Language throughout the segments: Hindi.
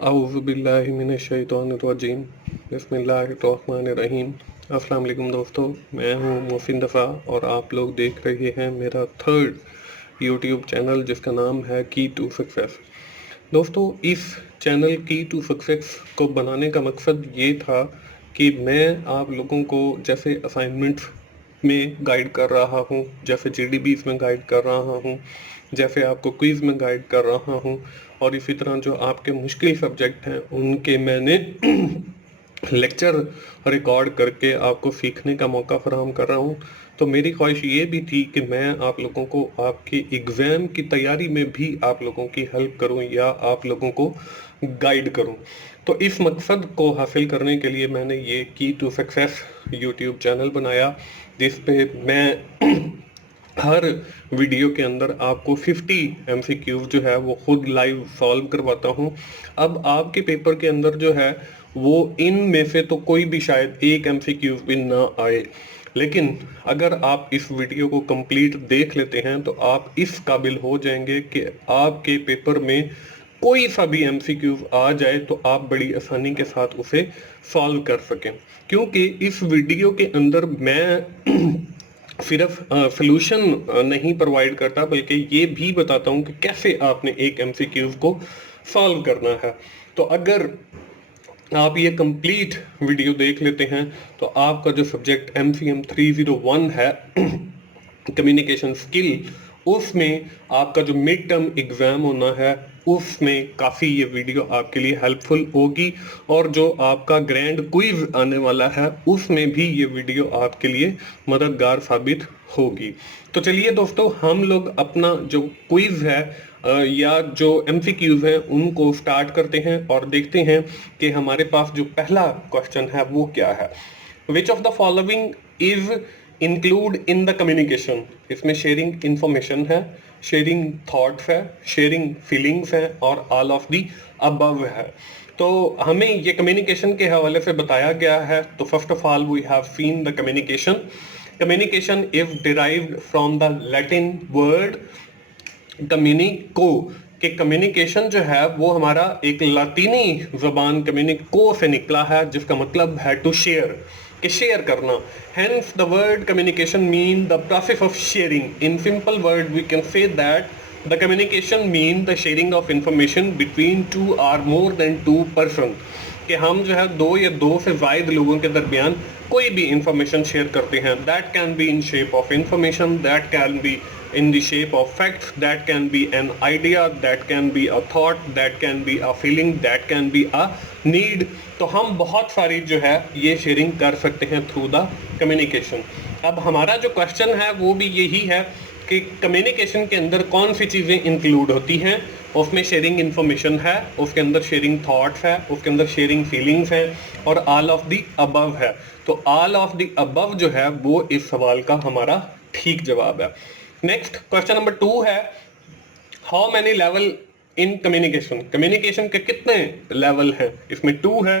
औज़ुबिल्लाहिमिनश्शैतानिर्रजीम बिस्मिल्लाहिर्रहमानिर्रहीम। अस्सलाम वालेकुम दोस्तों, मैं हूं मोहसिन दफ़ा और आप लोग देख रहे हैं मेरा थर्ड यूट्यूब चैनल जिसका नाम है की टू सक्सेस। दोस्तों, इस चैनल की टू सक्सेस को बनाने का मकसद ये था कि मैं आप लोगों को जैसे असाइनमेंट्स में गाइड कर रहा हूँ, जैसे जीडीबीज़ में गाइड कर रहा हूँ, जैसे आपको क्विज़ में गाइड कर रहा हूँ, और इसी तरह जो आपके मुश्किल सब्जेक्ट हैं उनके मैंने लेक्चर रिकॉर्ड करके आपको सीखने का मौका फराहम कर रहा हूँ। तो मेरी ख्वाहिश ये भी थी कि मैं आप लोगों को आपकी एग्ज़ाम की तैयारी में भी आप लोगों की हेल्प करूँ या आप लोगों को गाइड करूँ। तो इस मकसद को हासिल करने के लिए मैंने ये की टू सक्सेस यूट्यूब चैनल बनाया, जिस पे मैं हर वीडियो के अंदर आपको 50 एमसीक्यूज जो है वो खुद लाइव सॉल्व करवाता हूँ। अब आपके पेपर के अंदर जो है वो इन में से तो कोई भी शायद एक एमसीक्यू भी ना आए, लेकिन अगर आप इस वीडियो को कंप्लीट देख लेते हैं तो आप इस काबिल हो जाएंगे कि आपके पेपर में कोई सा भी एमसीक्यू आ जाए तो आप बड़ी आसानी के साथ उसे सॉल्व कर सकें, क्योंकि इस वीडियो के अंदर मैं सिर्फ सॉल्यूशन नहीं प्रोवाइड करता बल्कि ये भी बताता हूँ कि कैसे आपने एक एमसीक्यू को सॉल्व करना है। तो अगर आप ये कंप्लीट वीडियो देख लेते हैं तो आपका जो सब्जेक्ट MCM 301 है कम्युनिकेशन स्किल, उसमें आपका जो मिड टर्म एग्जाम होना है उसमें काफ़ी ये वीडियो आपके लिए हेल्पफुल होगी, और जो आपका ग्रैंड क्विज आने वाला है उसमें भी ये वीडियो आपके लिए मददगार साबित होगी। तो चलिए दोस्तों, हम लोग अपना जो क्विज है या जो एमसीक्यूज हैं उनको स्टार्ट करते हैं और देखते हैं कि हमारे पास जो पहला क्वेश्चन है वो क्या है। Which of the following is include in the communication. इसमें शेयरिंग इंफॉर्मेशन है, शेयरिंग थॉट्स है, शेयरिंग फीलिंग्स है और ऑल ऑफ दी अबव है। तो हमें ये कम्युनिकेशन के हवाले से बताया गया है। तो first of all we have seen the communication. Communication is derived from the Latin word कम्युनिको, कि कम्युनिकेशन जो है वो हमारा एक लातीनी जबान कम्युनिको से निकला है जिसका मतलब है टू शेयर, कि शेयर करना। Hence the word communication mean the process of sharing. In simple word we can say that the communication mean the sharing of information between two or more than two person, कि हम जो है दो या दो से ज्यादा लोगों के दरमियान कोई भी इंफॉर्मेशन शेयर करते हैं। That can be in shape of information, that can be in the shape of facts, that can be an idea, that can be a thought, that can be a feeling, that can be a need। तो हम बहुत सारी जो है ये शेयरिंग कर सकते हैं थ्रू द कम्युनिकेशन। अब हमारा जो क्वेश्चन है वो भी यही है कि कम्युनिकेशन के अंदर कौन सी चीज़ें इंक्लूड होती हैं। उसमें शेयरिंग इंफॉर्मेशन है, उसके अंदर शेयरिंग थॉट्स है, उसके अंदर शेयरिंग फीलिंग्स हैं और ऑल ऑफ द अबव है। तो ऑल ऑफ द अबव जो है वो इस सवाल का हमारा ठीक जवाब है। नेक्स्ट क्वेश्चन नंबर 2 है, how many level in communication. Communication के कितने लेवल हैं। इसमें 2 है,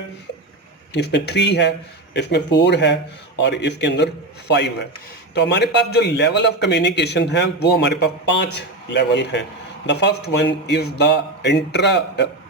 इसमें 3 है, इसमें 4 है और इसके अंदर 5 है। तो हमारे पास जो लेवल ऑफ कम्युनिकेशन है वो हमारे पास 5 लेवल हैं। The first one is the intra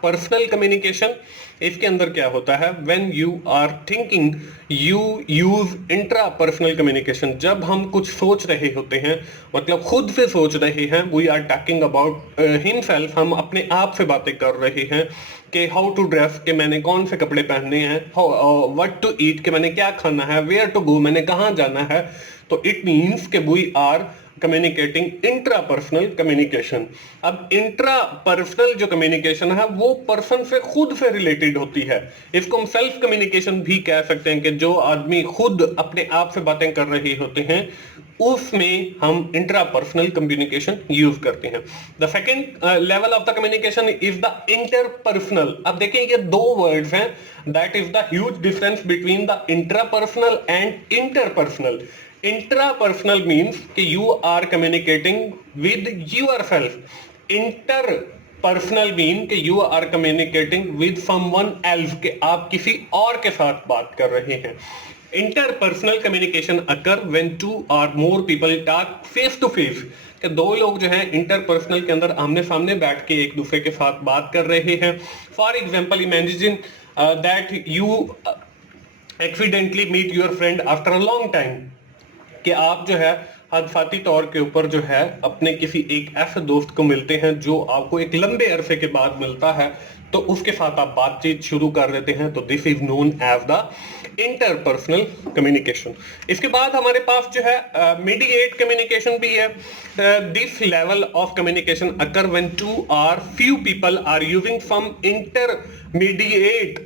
personal communication. इसके अंदर क्या होता है, when you are thinking you use intra personal communication. जब हम कुछ सोच रहे होते हैं, मतलब खुद से सोच रहे हैं, we are talking about himself, हम अपने आप से बातें कर रहे हैं कि हाउ टू ड्रेस, कि मैंने कौन से कपड़े पहनने हैं, व्हाट टू ईट, कि मैंने क्या खाना है, वेयर टू गो, मैंने कहाँ जाना है। तो इट मीन्स कि we are communicating intra personal communication. अब इंट्रा पर्सनल जो कम्युनिकेशन है वो पर्सन से खुद से रिलेटेड होती है। इसको हम सेल्फ कम्युनिकेशन भी कह सकते हैं, कि जो आदमी खुद अपने आप से बातें कर रहे होते हैं उसमें हम इंट्रा पर्सनल कम्युनिकेशन यूज करते हैं। The second level of the communication is the interpersonal. अब देखिए ये दो वर्ड्स हैं, that is the huge difference between the intrapersonal and interpersonal. Intrapersonal means कि you are communicating with yourself. Interpersonal mean कि you are communicating with someone else, कि आप किसी और के साथ बात कर रहे हैं। इंटरपर्सनल कम्युनिकेशन अकर व्हेन 2 और more people talk face to face, कि दो लोग जो हैं इंटरपर्सनल के अंदर आमने सामने बैठ के एक दूसरे के साथ बात कर रहे हैं। For example imagine that you accidentally meet your friend after a long time, कि आप जो है हादसाती तौर के ऊपर जो है अपने किसी एक ऐसे दोस्त को मिलते हैं जो आपको एक लंबे अरसे के बाद मिलता है, तो उसके साथ आप बातचीत शुरू कर देते हैं, तो this is known as the interpersonal communication. इसके बाद हमारे पास जो है मीडिएट कम्युनिकेशन भी है। This level of communication occur when 2 और few people are using some intermediate,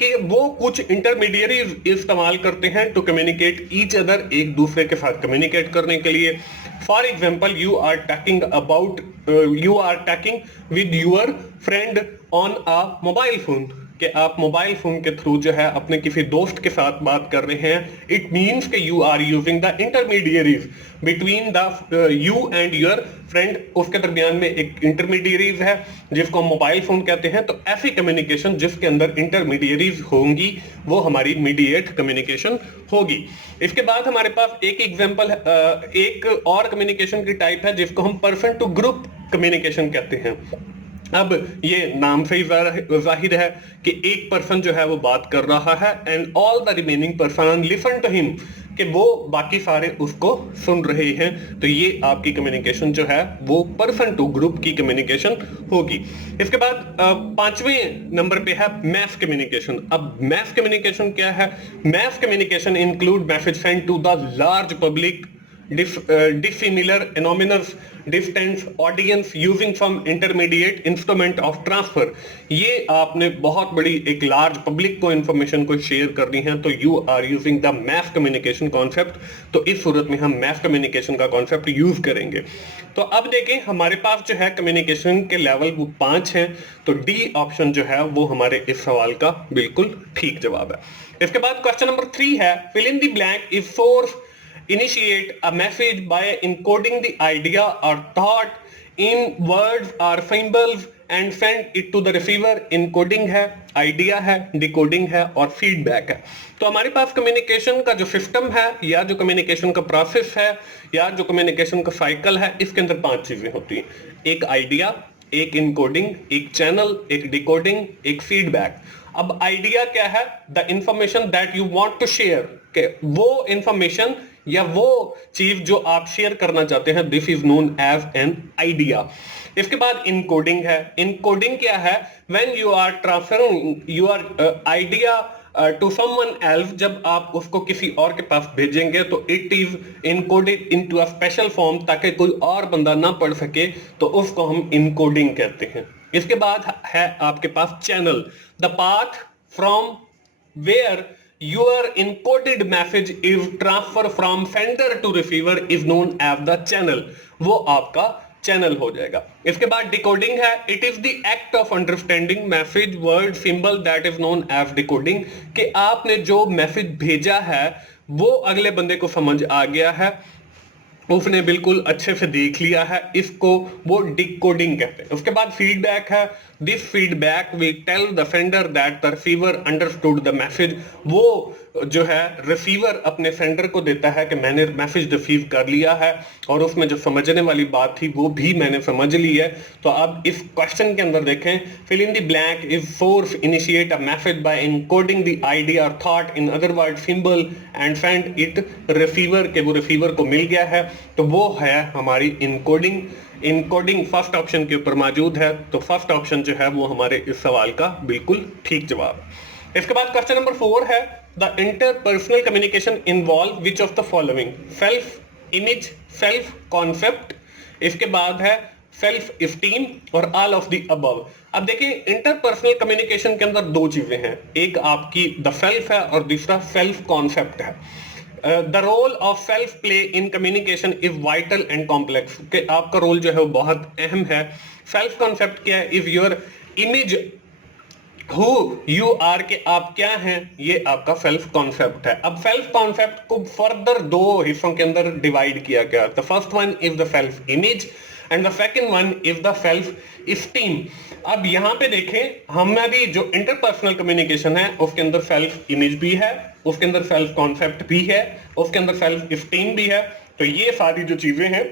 कि वो कुछ इंटरमीडिएट इस्तेमाल करते हैं टू कम्युनिकेट ईच अदर, एक दूसरे के साथ कम्युनिकेट करने के लिए। For example you are talking with your friend on a mobile phone, कि आप मोबाइल फोन के थ्रू जो है अपने किसी दोस्त के साथ बात कर रहे हैं। इट मीन्स कि you are using the intermediaries between the you and your friend, उसके दरमियान में एक इंटरमीडिएरीज है जिसको मोबाइल फोन कहते हैं। तो ऐसी कम्युनिकेशन जिसके अंदर इंटरमीडिएरीज होंगी वो हमारी मीडिएट कम्युनिकेशन होगी। इसके बाद हमारे पास एक एग्जांपल एक और कम्युनिकेशन की टाइप है जिसको हम पर्सन टू ग्रुप कम्युनिकेशन कहते हैं। अब ये नाम से ही जाहिर है कि एक पर्सन जो है वो बात कर रहा है and all the remaining person listen to him, कि वो बाकी सारे उसको सुन रहे हैं। तो ये आपकी कम्युनिकेशन जो है वो पर्सन टू ग्रुप की कम्युनिकेशन होगी। इसके बाद पांचवें नंबर पे है मैस कम्युनिकेशन। अब मैस कम्युनिकेशन क्या है? Mass communication include message send to the large public, dissimilar anonymous distance audience using some intermediate instrument of transfer। ये आपने बहुत बड़ी एक लार्ज पब्लिक को इंफॉर्मेशन को शेयर करनी है, तो you are using the mass communication concept. तो इस सूरत में हम मैस कम्युनिकेशन का कॉन्सेप्ट यूज करेंगे। तो अब देखें हमारे पास जो है कम्युनिकेशन के लेवल वो 5 हैं, तो डी ऑप्शन जो है वो हमारे इस सवाल का बिल्कुल ठीक जवाब है। इसके बाद क्वेश्चन नंबर 3 है fill in the blank is source initiate a message by encoding the idea or thought in words or symbols and send it to the receiver। encoding है, idea है, decoding है और feedback है। तो हमारे पास कम्युनिकेशन का जो सिस्टम है या जो कम्युनिकेशन का प्रोसेस है या जो कम्युनिकेशन का साइकिल है, इसके अंदर 5 चीजें होती हैं। एक आइडिया, एक इनकोडिंग, एक चैनल, एक डिकोडिंग, एक फीडबैक। अब आइडिया क्या है? The information that you want to share, के वो इंफॉर्मेशन या वो चीज जो आप शेयर करना चाहते हैं, this is known as an idea. इसके बाद इनकोडिंग है। इनकोडिंग क्या है? When you are transferring your idea to someone else, जब आप उसको किसी और के पास भेजेंगे तो it is encoded into a special form, ताकि कोई और बंदा ना पढ़ सके, तो उसको हम इनकोडिंग कहते हैं। इसके बाद है आपके पास channel, the path from where your encoded message is transfer from sender to receiver is known as the channel, वो आपका चैनल हो जाएगा। इसके बाद डिकोडिंग है। It is the act of understanding message word symbol that is known as decoding, कि आपने जो मैसेज भेजा है वो अगले बंदे को समझ आ गया है, उसने बिल्कुल अच्छे से देख लिया है, इसको वो डिकोडिंग कहते हैं। उसके बाद फीडबैक है। This feedback we tell the sender that the receiver understood the message, वो जो है रिसीवर अपने सेंडर को देता है कि मैंने मैसेज रिसीव कर लिया है और उसमें जो समझने वाली बात थी वो भी मैंने समझ ली है। तो अब इस क्वेश्चन के अंदर देखें, fill in the blank is source initiate a message by encoding the idea और thought in other word symbol and send it receiver, के वो रिसीवर को मिल गया है, तो वो है हमारी इनकोडिंग। इनकोडिंग फर्स्ट ऑप्शन के ऊपर मौजूद है, तो फर्स्ट ऑप्शन जो है वो हमारे इस सवाल का बिल्कुल ठीक जवाब है। इसके बाद क्वेश्चन नंबर 4 है the interpersonal communication involve which of the following, self image, self concept, इसके बाद है सेल्फ एस्टीम और ऑल ऑफ द अबव। अब देखिए इंटरपर्सनल कम्युनिकेशन के अंदर 2 चीजें हैं, एक आपकी द सेल्फ है और दूसरा सेल्फ कॉन्सेप्ट है। The role of self play in communication is vital and complex, कि आपका रोल जो है वो बहुत अहम है। सेल्फ कॉन्सेप्ट क्या है? Is your image who you are, के आप क्या हैं, ये आपका सेल्फ कॉन्सेप्ट है। अब सेल्फ कॉन्सेप्ट को फर्दर 2 हिस्सों के अंदर डिवाइड किया गया। The first one is the self image and the second one is the self esteem. अब यहाँ पे देखें, हमारी जो इंटरपर्सनल कम्युनिकेशन है उसके अंदर सेल्फ इमेज भी है, उसके अंदर सेल्फ कॉन्सेप्ट भी है, उसके अंदर सेल्फ इस्टीम भी है। तो ये सारी जो चीजें हैं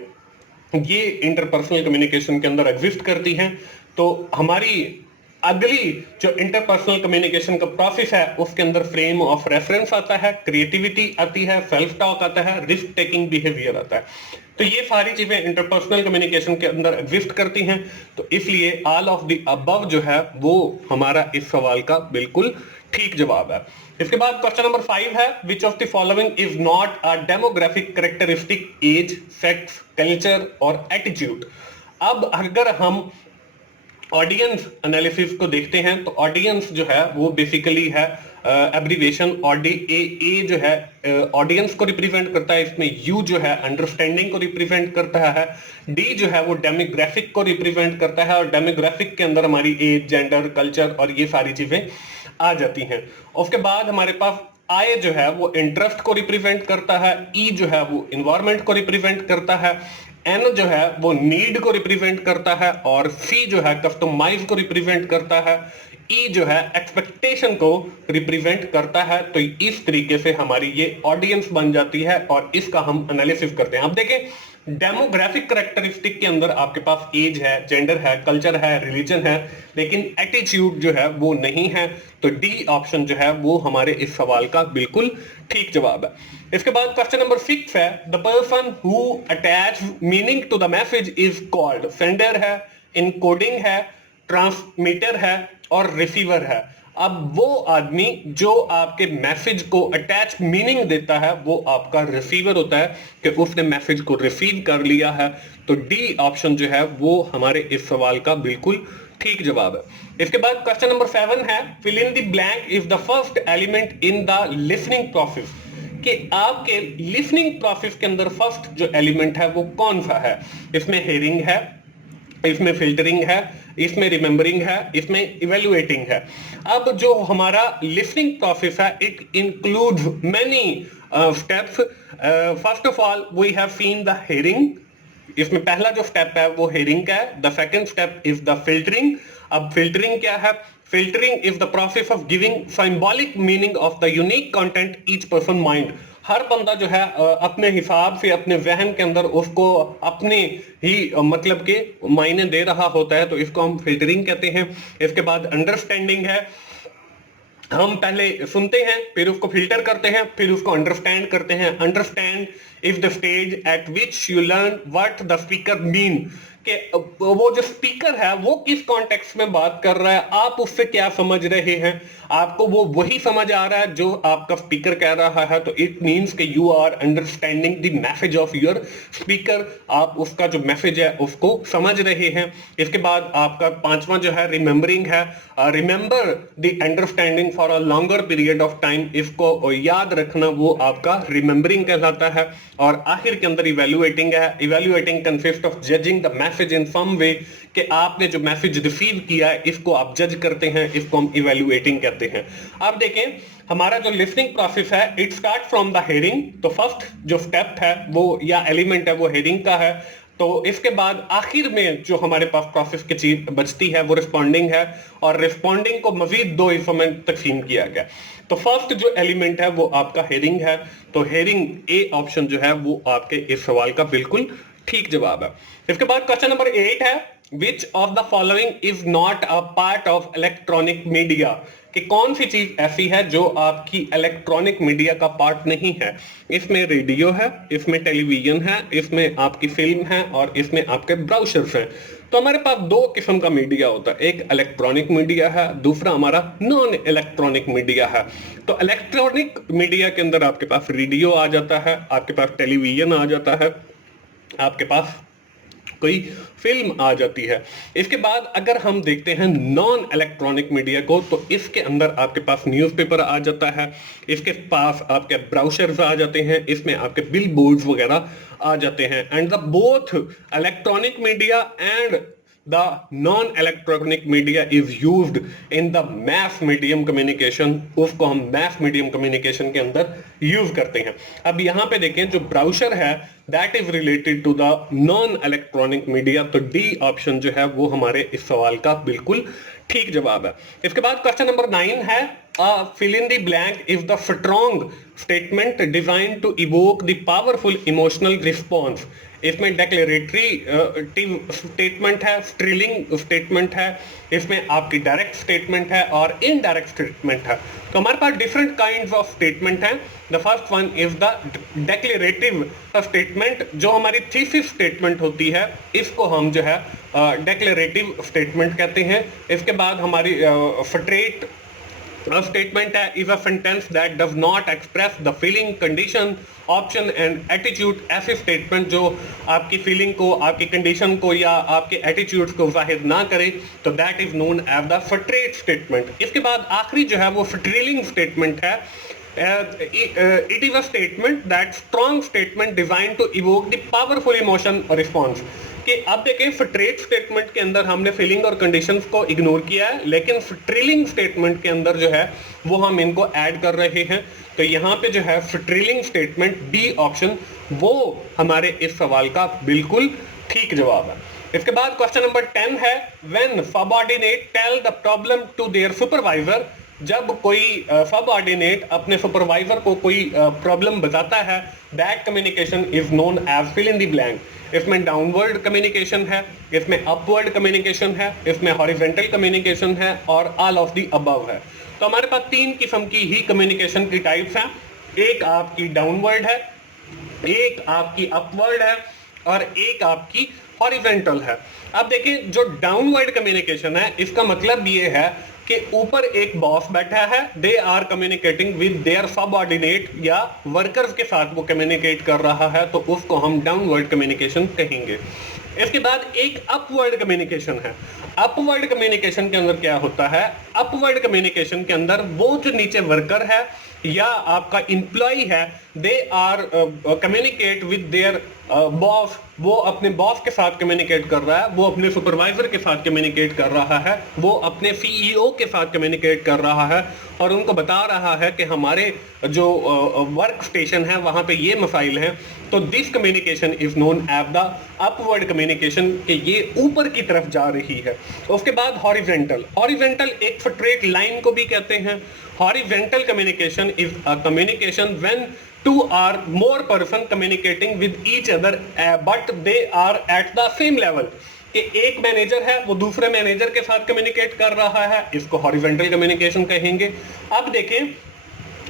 ये इंटरपर्सनल कम्युनिकेशन के अंदर एग्जिस्ट करती हैं। तो हमारी अगली जो इंटरपर्सनल कम्युनिकेशन का प्रोसेस है उसके अंदर फ्रेम ऑफ रेफरेंस आता है, क्रिएटिविटी आती है, सेल्फ टॉक आता है, रिस्क टेकिंग बिहेवियर आता है। तो ये सारी चीजें इंटरपर्सनल कम्युनिकेशन के अंदर एग्जिस्ट करती हैं। तो इसलिए ऑल ऑफ द अबव जो है वो हमारा इस सवाल का बिल्कुल ठीक जवाब है। इसके बाद क्वेश्चन नंबर 5 है, which of the following is not a demographic characteristic, age, sex, culture और एटीट्यूड। अब अगर हम ऑडियंस एनालिसिस को देखते हैं तो ऑडियंस जो है वो बेसिकली है एब्रीविएशन ए जो है ऑडियंस को रिप्रेजेंट करता है, इसमें यू जो है अंडरस्टैंडिंग को रिप्रेजेंट करता है, डी जो है वो डेमोग्राफिक को रिप्रेजेंट करता है और डेमोग्राफिक के अंदर हमारी एज, जेंडर, कल्चर और ये सारी चीजें आ जाती हैं। उसके बाद हमारे पास आई जो है वो इंटरेस्ट को रिप्रेजेंट करता है, ई जो है वो इन्वायरमेंट को रिप्रेजेंट करता है, एन जो है वो नीड को रिप्रेजेंट करता है और सी जो है कस्टमाइज को रिप्रेजेंट करता है, ई जो है एक्सपेक्टेशन को रिप्रेजेंट करता है। तो इस तरीके से हमारी ये ऑडियंस बन जाती है और इसका हम एनालिसिस करते हैं। अब देखें, डेमोग्राफिक कैरेक्टरिस्टिक के अंदर आपके पास एज है, जेंडर है, कल्चर है, रिलीजन है, लेकिन एटीट्यूड जो है वो नहीं है। तो डी ऑप्शन जो है वो हमारे इस सवाल का बिल्कुल ठीक जवाब है। इसके बाद क्वेश्चन नंबर 6 है, the person who attach meaning to the message is called. Sender है, इनकोडिंग है, ट्रांसमीटर है और रिसीवर है। अब वो आदमी जो आपके मैसेज को अटैच मीनिंग देता है वो आपका रिसीवर होता है कि उसने मैसेज को रिसीव कर लिया है। तो डी ऑप्शन जो है वो हमारे इस सवाल का बिल्कुल ठीक जवाब है। इसके बाद क्वेश्चन नंबर 7 है, fill in the blank is the first element in the listening process. कि आपके लिसनिंग प्रोसेस के अंदर फर्स्ट जो एलिमेंट है वो कौन सा है। इसमें हेयरिंग है, इसमें फिल्टरिंग है, इसमें रिमेंबरिंग है, इसमें इवेल्युएटिंग है। अब जो हमारा लिसनिंग प्रोसेस है it includes many steps. First of all we have seen the hearing, इसमें पहला जो स्टेप है वो हेयरिंग का है। The second step is the filtering. अब फिल्टरिंग क्या है? Filtering is the process of giving symbolic meaning of the unique content each person mind. हर बंदा जो है अपने हिसाब से अपने जहन के अंदर उसको अपने ही मतलब के मायने दे रहा होता है, तो इसको हम फिल्टरिंग कहते हैं। इसके बाद अंडरस्टैंडिंग है, हम पहले सुनते हैं फिर उसको फिल्टर करते हैं फिर उसको अंडरस्टैंड करते हैं। Understand is the stage eight which you learn what the speaker mean, कि वो जो स्पीकर है वो किस कॉन्टेक्स्ट में बात कर रहा है, आप उससे क्या समझ रहे हैं, आपको वो वही समझ आ रहा है जो आपका स्पीकर कह रहा है। तो इट मींस कि you are understanding the message of your speaker, आप उसका जो मैसेज है उसको समझ रहे हैं। इसके बाद आपका पांचवा जो है रिमेंबरिंग है, remember the understanding for a longer period of time, इसको याद रखना वो आपका रिमेंबरिंग कहलाता है। और आखिर के अंदर इवेल्युएटिंग है, evaluating consist of judging the message in some way, कि आपने जो मैसेज रिसीव किया है इसको आप जज करते हैं, इसको हम इवेल्युएटिंग कहते हैं। अब देखें हमारा जो लिसनिंग प्रोसेस है it start from the hearing, तो फर्स्ट जो स्टेप है वो या एलिमेंट है वो हेयरिंग का है। तो इसके बाद आखिर में जो हमारे पास प्रोसेस की चीज बचती है वो रिस्पॉन्डिंग है, और रिस्पॉन्डिंग को मजीद दो हिस्सों में तकसीम किया गया। तो फर्स्ट जो एलिमेंट है वो आपका हेयरिंग है, तो हेयरिंग ए ऑप्शन जो है वो आपके इस सवाल का बिल्कुल ठीक जवाब है। इसके बाद क्वेश्चन नंबर 8 है, which of the following is not a part of electronic media, कि कौन सी चीज ऐसी है जो आपकी इलेक्ट्रॉनिक मीडिया का पार्ट नहीं है। इसमें रेडियो है, इसमें टेलीविजन है, इसमें आपकी फिल्म है और इसमें आपके ब्राउजर्स हैं। तो हमारे पास दो किस्म का मीडिया होता है, एक इलेक्ट्रॉनिक मीडिया है, दूसरा हमारा नॉन इलेक्ट्रॉनिक मीडिया है। तो इलेक्ट्रॉनिक मीडिया के अंदर आपके पास रेडियो आ जाता है, आपके पास टेलीविजन आ जाता है, आपके पास कोई फिल्म आ जाती है। इसके बाद अगर हम देखते हैं नॉन इलेक्ट्रॉनिक मीडिया को, तो इसके अंदर आपके पास न्यूज़पेपर आ जाता है, इसके पास आपके ब्राउजर्स आ जाते हैं, इसमें आपके बिल बोर्ड्स वगैरह आ जाते हैं। And the both electronic media and the non-electronic media is used in the mass medium communication, उसको हम mass medium communication के अंदर use करते हैं। अब यहाँ पे देखें जो ब्राउजर है that is related to the non-electronic media, तो D ऑप्शन जो है वो हमारे इस सवाल का बिल्कुल ठीक जवाब है। इसके बाद क्वेश्चन नंबर 9 है fill in the blank is the strong statement designed to evoke the powerful emotional response। इसमें डेक्लेरेटरी स्टेटमेंट है, स्ट्रिलिंग स्टेटमेंट है, इसमें आपकी डायरेक्ट स्टेटमेंट है और इनडायरेक्ट स्टेटमेंट है। तो हमारे पास डिफरेंट काइंड्स ऑफ स्टेटमेंट हैं। The first one is the declarative statement, जो हमारी थीसिस स्टेटमेंट होती है, इसको हम जो है डेक्लेरेटिव स्टेटमेंट कहते हैं। इसके बाद हमारी फ्रेट स्टेटमेंट है is a sentence that does not express the feeling, condition, option and attitude. ऐसे स्टेटमेंट जो आपकी फीलिंग को, आपकी कंडीशन को या आपके एटीट्यूड को जाहिर ना करे, तो that is known as the fret statement. इसके बाद आखिरी जो है वो स्ट्रिलिंग स्टेटमेंट है। It is a statement that strong statement designed to evoke the powerful emotion response। कि अब देखें फ्रेट स्टेटमेंट के अंदर हमने फीलिंग और कंडीशंस को इग्नोर किया है, लेकिन स्ट्रिलिंग स्टेटमेंट के अंदर जो है वो हम इनको ऐड कर रहे हैं। तो यहाँ पे जो है स्ट्रिलिंग स्टेटमेंट बी ऑप्शन वो हमारे इस सवाल का बिल्कुल ठीक जवाब है। इसके बाद क्वेश्चन नंबर 10 है when subordinate tell the problem to their supervisor. जब कोई सबऑर्डिनेट अपने सुपरवाइजर को कोई प्रॉब्लम बताता है, that communication is known as fill in the blank. इसमें डाउनवर्ड कम्युनिकेशन है, इसमें अपवर्ड कम्युनिकेशन है, इसमें हॉरिजॉन्टल कम्युनिकेशन है और ऑल ऑफ द अबव है। तो हमारे पास 3 किस्म की ही कम्युनिकेशन की टाइप्स हैं। एक आपकी डाउनवर्ड है, एक आपकी अपवर्ड है और एक आपकी हॉरिजॉन्टल है। अब देखिए जो डाउनवर्ड कम्युनिकेशन है, इसका मतलब ये है कि ऊपर एक बॉस बैठा है, they are communicating with their subordinate या वर्कर्स के साथ वो कम्युनिकेट कर रहा है, तो उसको हम डाउनवर्ड कम्युनिकेशन कहेंगे। इसके बाद एक अपवर्ड कम्युनिकेशन है। अपवर्ड कम्युनिकेशन के अंदर क्या होता है, अपवर्ड कम्युनिकेशन के अंदर वो जो नीचे वर्कर है या आपका इंप्लॉय है, they are communicate with their boss, वो अपने बॉस के साथ कम्युनिकेट कर रहा है, वो अपने सुपरवाइजर के साथ कम्युनिकेट कर रहा है, वो अपने सीईओ के साथ कम्युनिकेट कर रहा है और उनको बता रहा है कि हमारे जो वर्क स्टेशन है वहां पे ये मसाइल हैं। तो this communication is known as the upward communication, कि ये ऊपर की तरफ जा रही है। उसके बाद हॉरिजॉन्टल, हॉरिजॉन्टल एक स्ट्रेट लाइन को भी कहते हैं। Horizontal communication is a communication when two or more person communicating with each other but they are at the same level। कि एक मैनेजर है वो दूसरे मैनेजर के साथ कम्युनिकेट कर रहा है, इसको हॉरिजॉन्टल कम्युनिकेशन कहेंगे। अब देखें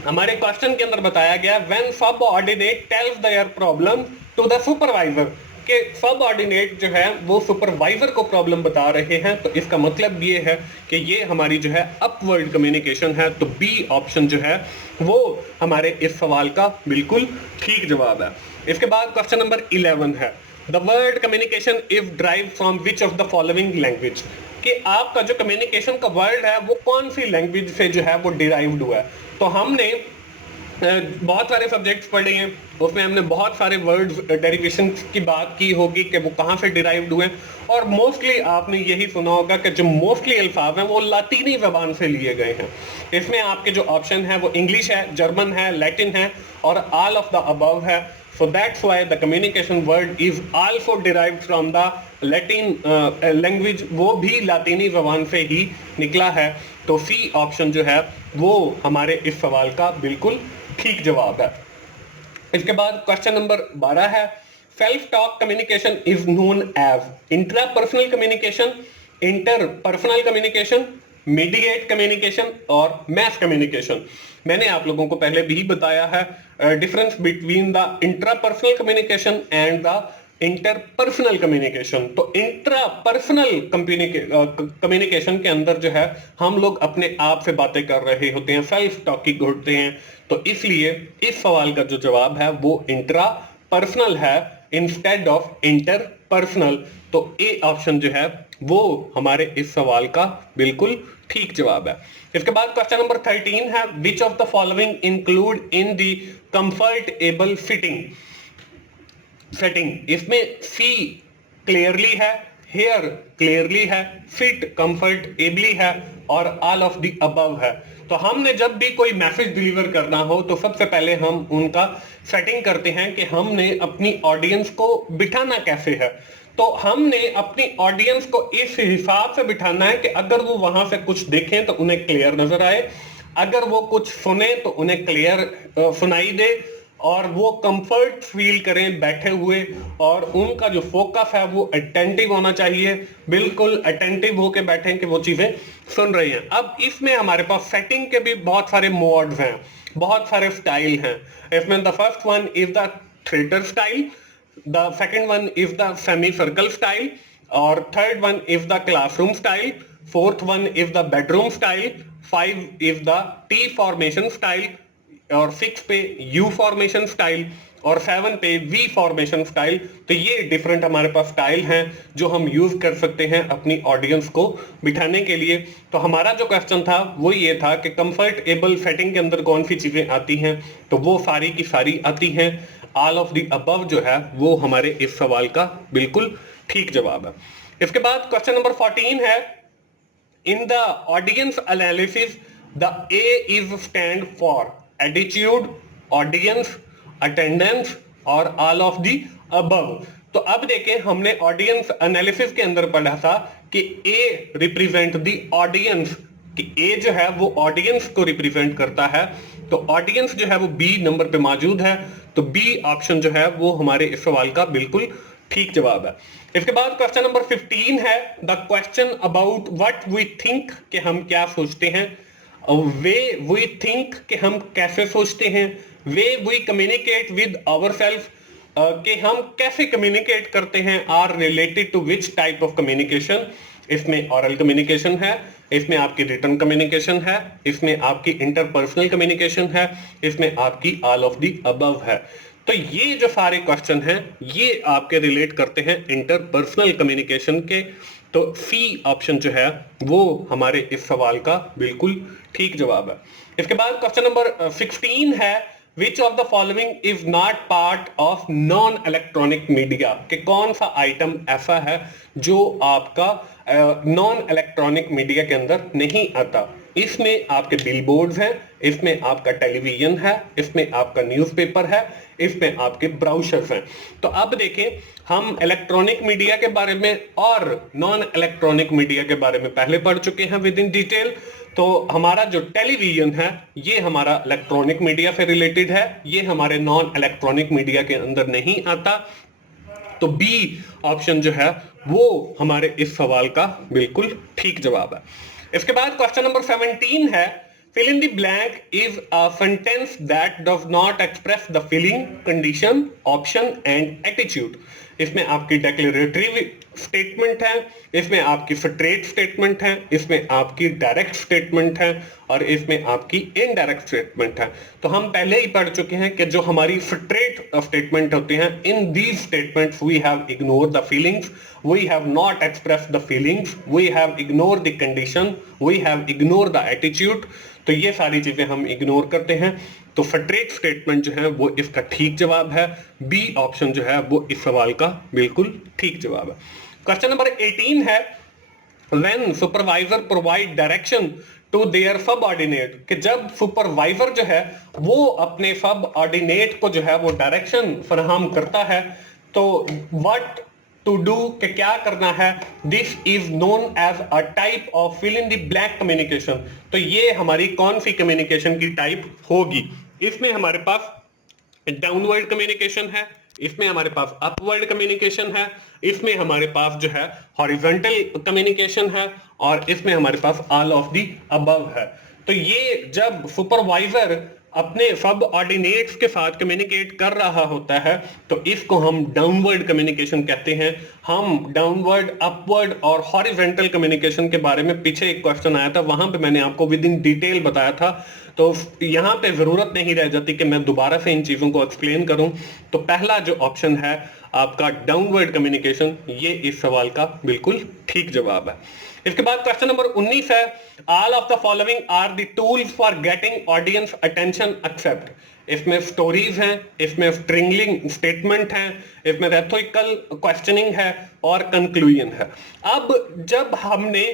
हमारे क्वेश्चन के अंदर बताया गया when subordinate tells their problem to the supervisor, कि सबऑर्डिनेट जो है वो सुपरवाइजर को प्रॉब्लम बता रहे हैं, तो इसका मतलब ये है कि ये हमारी जो है अपवर्ड कम्युनिकेशन है। तो बी ऑप्शन जो है वो हमारे इस सवाल का बिल्कुल ठीक जवाब है। इसके बाद क्वेश्चन नंबर 11 है the word communication is drive from which of the following language, कि आपका जो कम्युनिकेशन का वर्ड है वो कौन सी लैंग्वेज से जो है वो डिराइव्ड हुआ है। तो हमने बहुत सारे सब्जेक्ट्स पढ़े हैं, उसमें हमने बहुत सारे वर्ड्स डेरिवेशन की बात की होगी कि वो कहाँ से डिराइव्ड हुए, और मोस्टली आपने यही सुना होगा कि जो मोस्टली अल्फाज हैं वो लातीनी ज़बान से लिए गए हैं। इसमें आपके जो ऑप्शन है वो इंग्लिश है, जर्मन है, लैटिन है और ऑल ऑफ द अबव है। So that's why the communication word is also derived from the Latin language, वो भी लातीनी ज़बान से ही निकला है। तो सी ऑप्शन जो है वो हमारे इस सवाल का बिल्कुल ठीक जवाब है। इसके बाद क्वेश्चन नंबर 12 है self talk communication is known as intrapersonal communication, interpersonal communication, mediate communication और मैस कम्युनिकेशन। मैंने आप लोगों को पहले भी बताया है difference between the intrapersonal communication and the interpersonal communication. तो इंट्रापर्सनल कम्युनिकेशन के अंदर जो है हम लोग अपने आप से बातें कर रहे होते हैं, सेल्फ टॉकिंग होते हैं, तो इसलिए इस सवाल का जो जवाब है वो इंट्रापर्सनल है इंस्टेड ऑफ इंटरपर्सनल। तो ए ऑप्शन जो है वो हमारे इस सवाल का बिल्कुल ठीक जवाब है। इसके बाद क्वेश्चन नंबर 13 है which of the following include in the comfortable setting. इसमें सी क्लियरली है, हेयर क्लियरली है, फिट कंफर्टेबली है और ऑल ऑफ द अबव है। तो हमने जब भी कोई मैसेज डिलीवर करना हो तो सबसे पहले हम उनका सेटिंग करते हैं कि हमने अपनी ऑडियंस को बिठाना कैसे है। तो हमने अपनी ऑडियंस को इस हिसाब से बिठाना है कि अगर वो वहां से कुछ देखें तो उन्हें क्लियर नजर आए, अगर वो कुछ सुने तो उन्हें क्लियर सुनाई दे, और वो कंफर्ट फील करें बैठे हुए, और उनका जो फोकस है वो अटेंटिव होना चाहिए, बिल्कुल अटेंटिव होके बैठे कि वो चीजें सुन रही हैं। अब इसमें हमारे पास सेटिंग के भी बहुत सारे मोड्स हैं, बहुत सारे स्टाइल हैं। इसमें the first one is the theatre style, the second one is the semi circle style, और third one is the classroom style, fourth one is the bedroom style, 5 is the T formation style, और 6 पे यू फॉर्मेशन स्टाइल, और 7 पे वी फॉर्मेशन स्टाइल। तो ये डिफरेंट हमारे पास स्टाइल हैं जो हम यूज कर सकते हैं अपनी ऑडियंस को बिठाने के लिए। तो हमारा जो क्वेश्चन था वो ये था कि कंफर्टेबल सेटिंग के अंदर कौन सी चीजें आती हैं, तो वो सारी की सारी आती हैं। ऑल ऑफ द अबव जो है वो हमारे इस सवाल का बिल्कुल ठीक जवाब है। इसके बाद क्वेश्चन नंबर 14 है, in the audience analysis the A is stand for attitude, audience, attendance और ऑल ऑफ दी अबव। तो अब देखें, हमने ऑडियंस एनालिसिस के अंदर पढ़ा था कि ए रिप्रेजेंट दी ऑडियंस, कि ए जो है वो ऑडियंस को रिप्रेजेंट करता है। तो ऑडियंस जो है वो बी नंबर पे मौजूद है, तो बी ऑप्शन जो है वो हमारे इस सवाल का बिल्कुल ठीक जवाब है। इसके बाद क्वेश्चन नंबर 15 है, the question about what we think, कि हम क्या सोचते हैं, वे वी थिंक कि हम कैसे सोचते हैं, way we communicate with ourselves कि हम कैसे कम्युनिकेट करते हैं, are related to which type of communication. इसमें ऑरल कम्युनिकेशन है, इसमें आपकी रिटन कम्युनिकेशन है, इसमें आपकी इंटरपर्सनल कम्युनिकेशन है, इसमें आपकी ऑल ऑफ दी अबव है। तो ये जो सारे क्वेश्चन हैं ये आपके रिलेट करते हैं इंटरपर्सनल कम्युनिकेशन के। तो सी ऑप्शन जो है वो हमारे इस सवाल का बिल्कुल ठीक जवाब है। इसके बाद क्वेश्चन नंबर 16 है, which of the following is not part of non electronic media, कि कौन सा आइटम ऐसा है जो आपका नॉन इलेक्ट्रॉनिक मीडिया के अंदर नहीं आता। इसमें आपके बिलबोर्ड्स हैं, इसमें आपका टेलीविजन है, इसमें आपका न्यूज़पेपर है, इसमें आपके ब्राउजर्स हैं। तो अब देखें, हम इलेक्ट्रॉनिक मीडिया के बारे में और नॉन इलेक्ट्रॉनिक मीडिया के बारे में पहले पढ़ चुके हैं विद इन डिटेल। तो हमारा जो टेलीविजन है ये हमारा इलेक्ट्रॉनिक मीडिया से रिलेटेड है, ये हमारे नॉन इलेक्ट्रॉनिक मीडिया के अंदर नहीं आता। तो बी ऑप्शन जो है वो हमारे इस सवाल का बिल्कुल ठीक जवाब है। इसके बाद क्वेश्चन नंबर 17 है, fill in the blank is a sentence that does not express the feeling, condition, option and attitude। इसमें आपकी डेक्लेरेटरी स्टेटमेंट है, इसमें आपकी स्ट्रेट स्टेटमेंट है, इसमें आपकी डायरेक्ट स्टेटमेंट है और इसमें आपकी इनडायरेक्ट स्टेटमेंट है। तो हम पहले ही पढ़ चुके हैं कि जो हमारी स्ट्रेट स्टेटमेंट होते हैं, in these statements we have ignore the feelings, we have not expressed the feelings, we have ignored the condition, we have ignored the attitude। तो ये सारी चीजें हम इग्नोर करते हैं। तो स्ट्रेट स्टेटमेंट जो है वो इसका ठीक जवाब है, बी ऑप्शन जो है वो इस सवाल का बिल्कुल ठीक जवाब है। क्वेश्चन नंबर 18 है, when supervisor provide direction to their subordinate, कि जब सुपरवाइजर जो है वो अपने सबऑर्डिनेट को जो है वो डायरेक्शन फराहम करता है, तो व्हाट टू डू, कि क्या करना है, this is known as a type of fill in the blank communication. तो ये हमारी कौन सी कम्युनिकेशन की टाइप होगी? इसमें हमारे पास डाउनवर्ड कम्युनिकेशन है, इसमें हमारे पास अपवर्ड कम्युनिकेशन है, इसमें हमारे पास जो है हॉरिजॉन्टल कम्युनिकेशन है और इसमें हमारे पास ऑल ऑफ दी अबव है। तो ये जब सुपरवाइजर अपने सब ऑर्डिनेट्स के साथ कम्युनिकेट कर रहा होता है तो इसको हम डाउनवर्ड कम्युनिकेशन कहते हैं। हम डाउनवर्ड, अपवर्ड और हॉरिजॉन्टल कम्युनिकेशन के बारे में पीछे एक क्वेश्चन आया था, वहां पे मैंने आपको विद इन डिटेल बताया था। तो यहाँ पे जरूरत नहीं रह जाती कि मैं दोबारा से इन चीजों को एक्सप्लेन करूं। तो पहला जो ऑप्शन है आपका डाउनवर्ड कम्युनिकेशन, ये इस सवाल का बिल्कुल ठीक जवाब है। इसके बाद क्वेश्चन नंबर 19 है, all of the following are the tools for getting audience attention except. इसमें स्टोरीज हैं, इसमें स्ट्रिंगलिंग स्टेटमेंट हैं, इसमें रेथोरिकल क्वेश्चनिंग है और कंक्लूजन है। अब जब हमने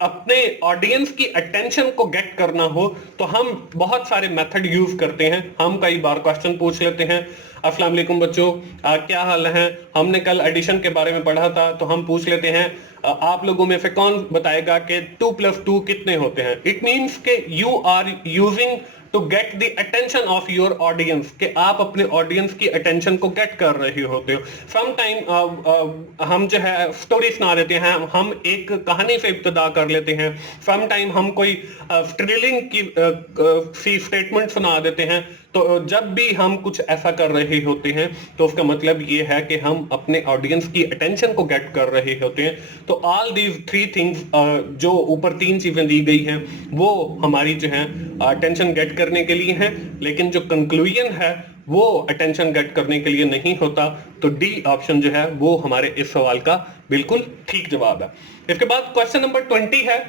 अपने ऑडियंस की अटेंशन को गेट करना हो तो हम बहुत सारे मेथड यूज करते हैं। हम कई बार क्वेश्चन पूछ लेते हैं, अस्सलाम वालेकुम बच्चों, क्या हाल है। हमने कल एडिशन के बारे में पढ़ा था, तो हम पूछ लेते हैं आप लोगों में से कौन बताएगा कि 2 + 2 कितने होते हैं। इट मीन्स के you are using to get the attention of your audience, कि आप अपने ऑडियंस की अटेंशन को गेट कर रहे होते हो। सम टाइम हम जो है स्टोरी सुना देते हैं, हम एक कहानी से इब्तिदा कर लेते हैं। सम टाइम हम कोई थ्रिलिंग की स्टेटमेंट सुना देते हैं। तो जब भी हम कुछ ऐसा कर रहे होते हैं तो उसका मतलब ये है कि हम अपने ऑडियंस की अटेंशन को गेट कर रहे होते हैं। तो ऑल दीज 3 थिंग्स, जो ऊपर 3 चीजें दी गई हैं, वो हमारी जो है अटेंशन गेट करने के लिए हैं, लेकिन जो कंक्लूजन है वो अटेंशन गेट करने के लिए नहीं होता। तो डी ऑप्शन जो है वो हमारे इस सवाल का बिल्कुल ठीक जवाब है। इसके बाद क्वेश्चन नंबर 20 है,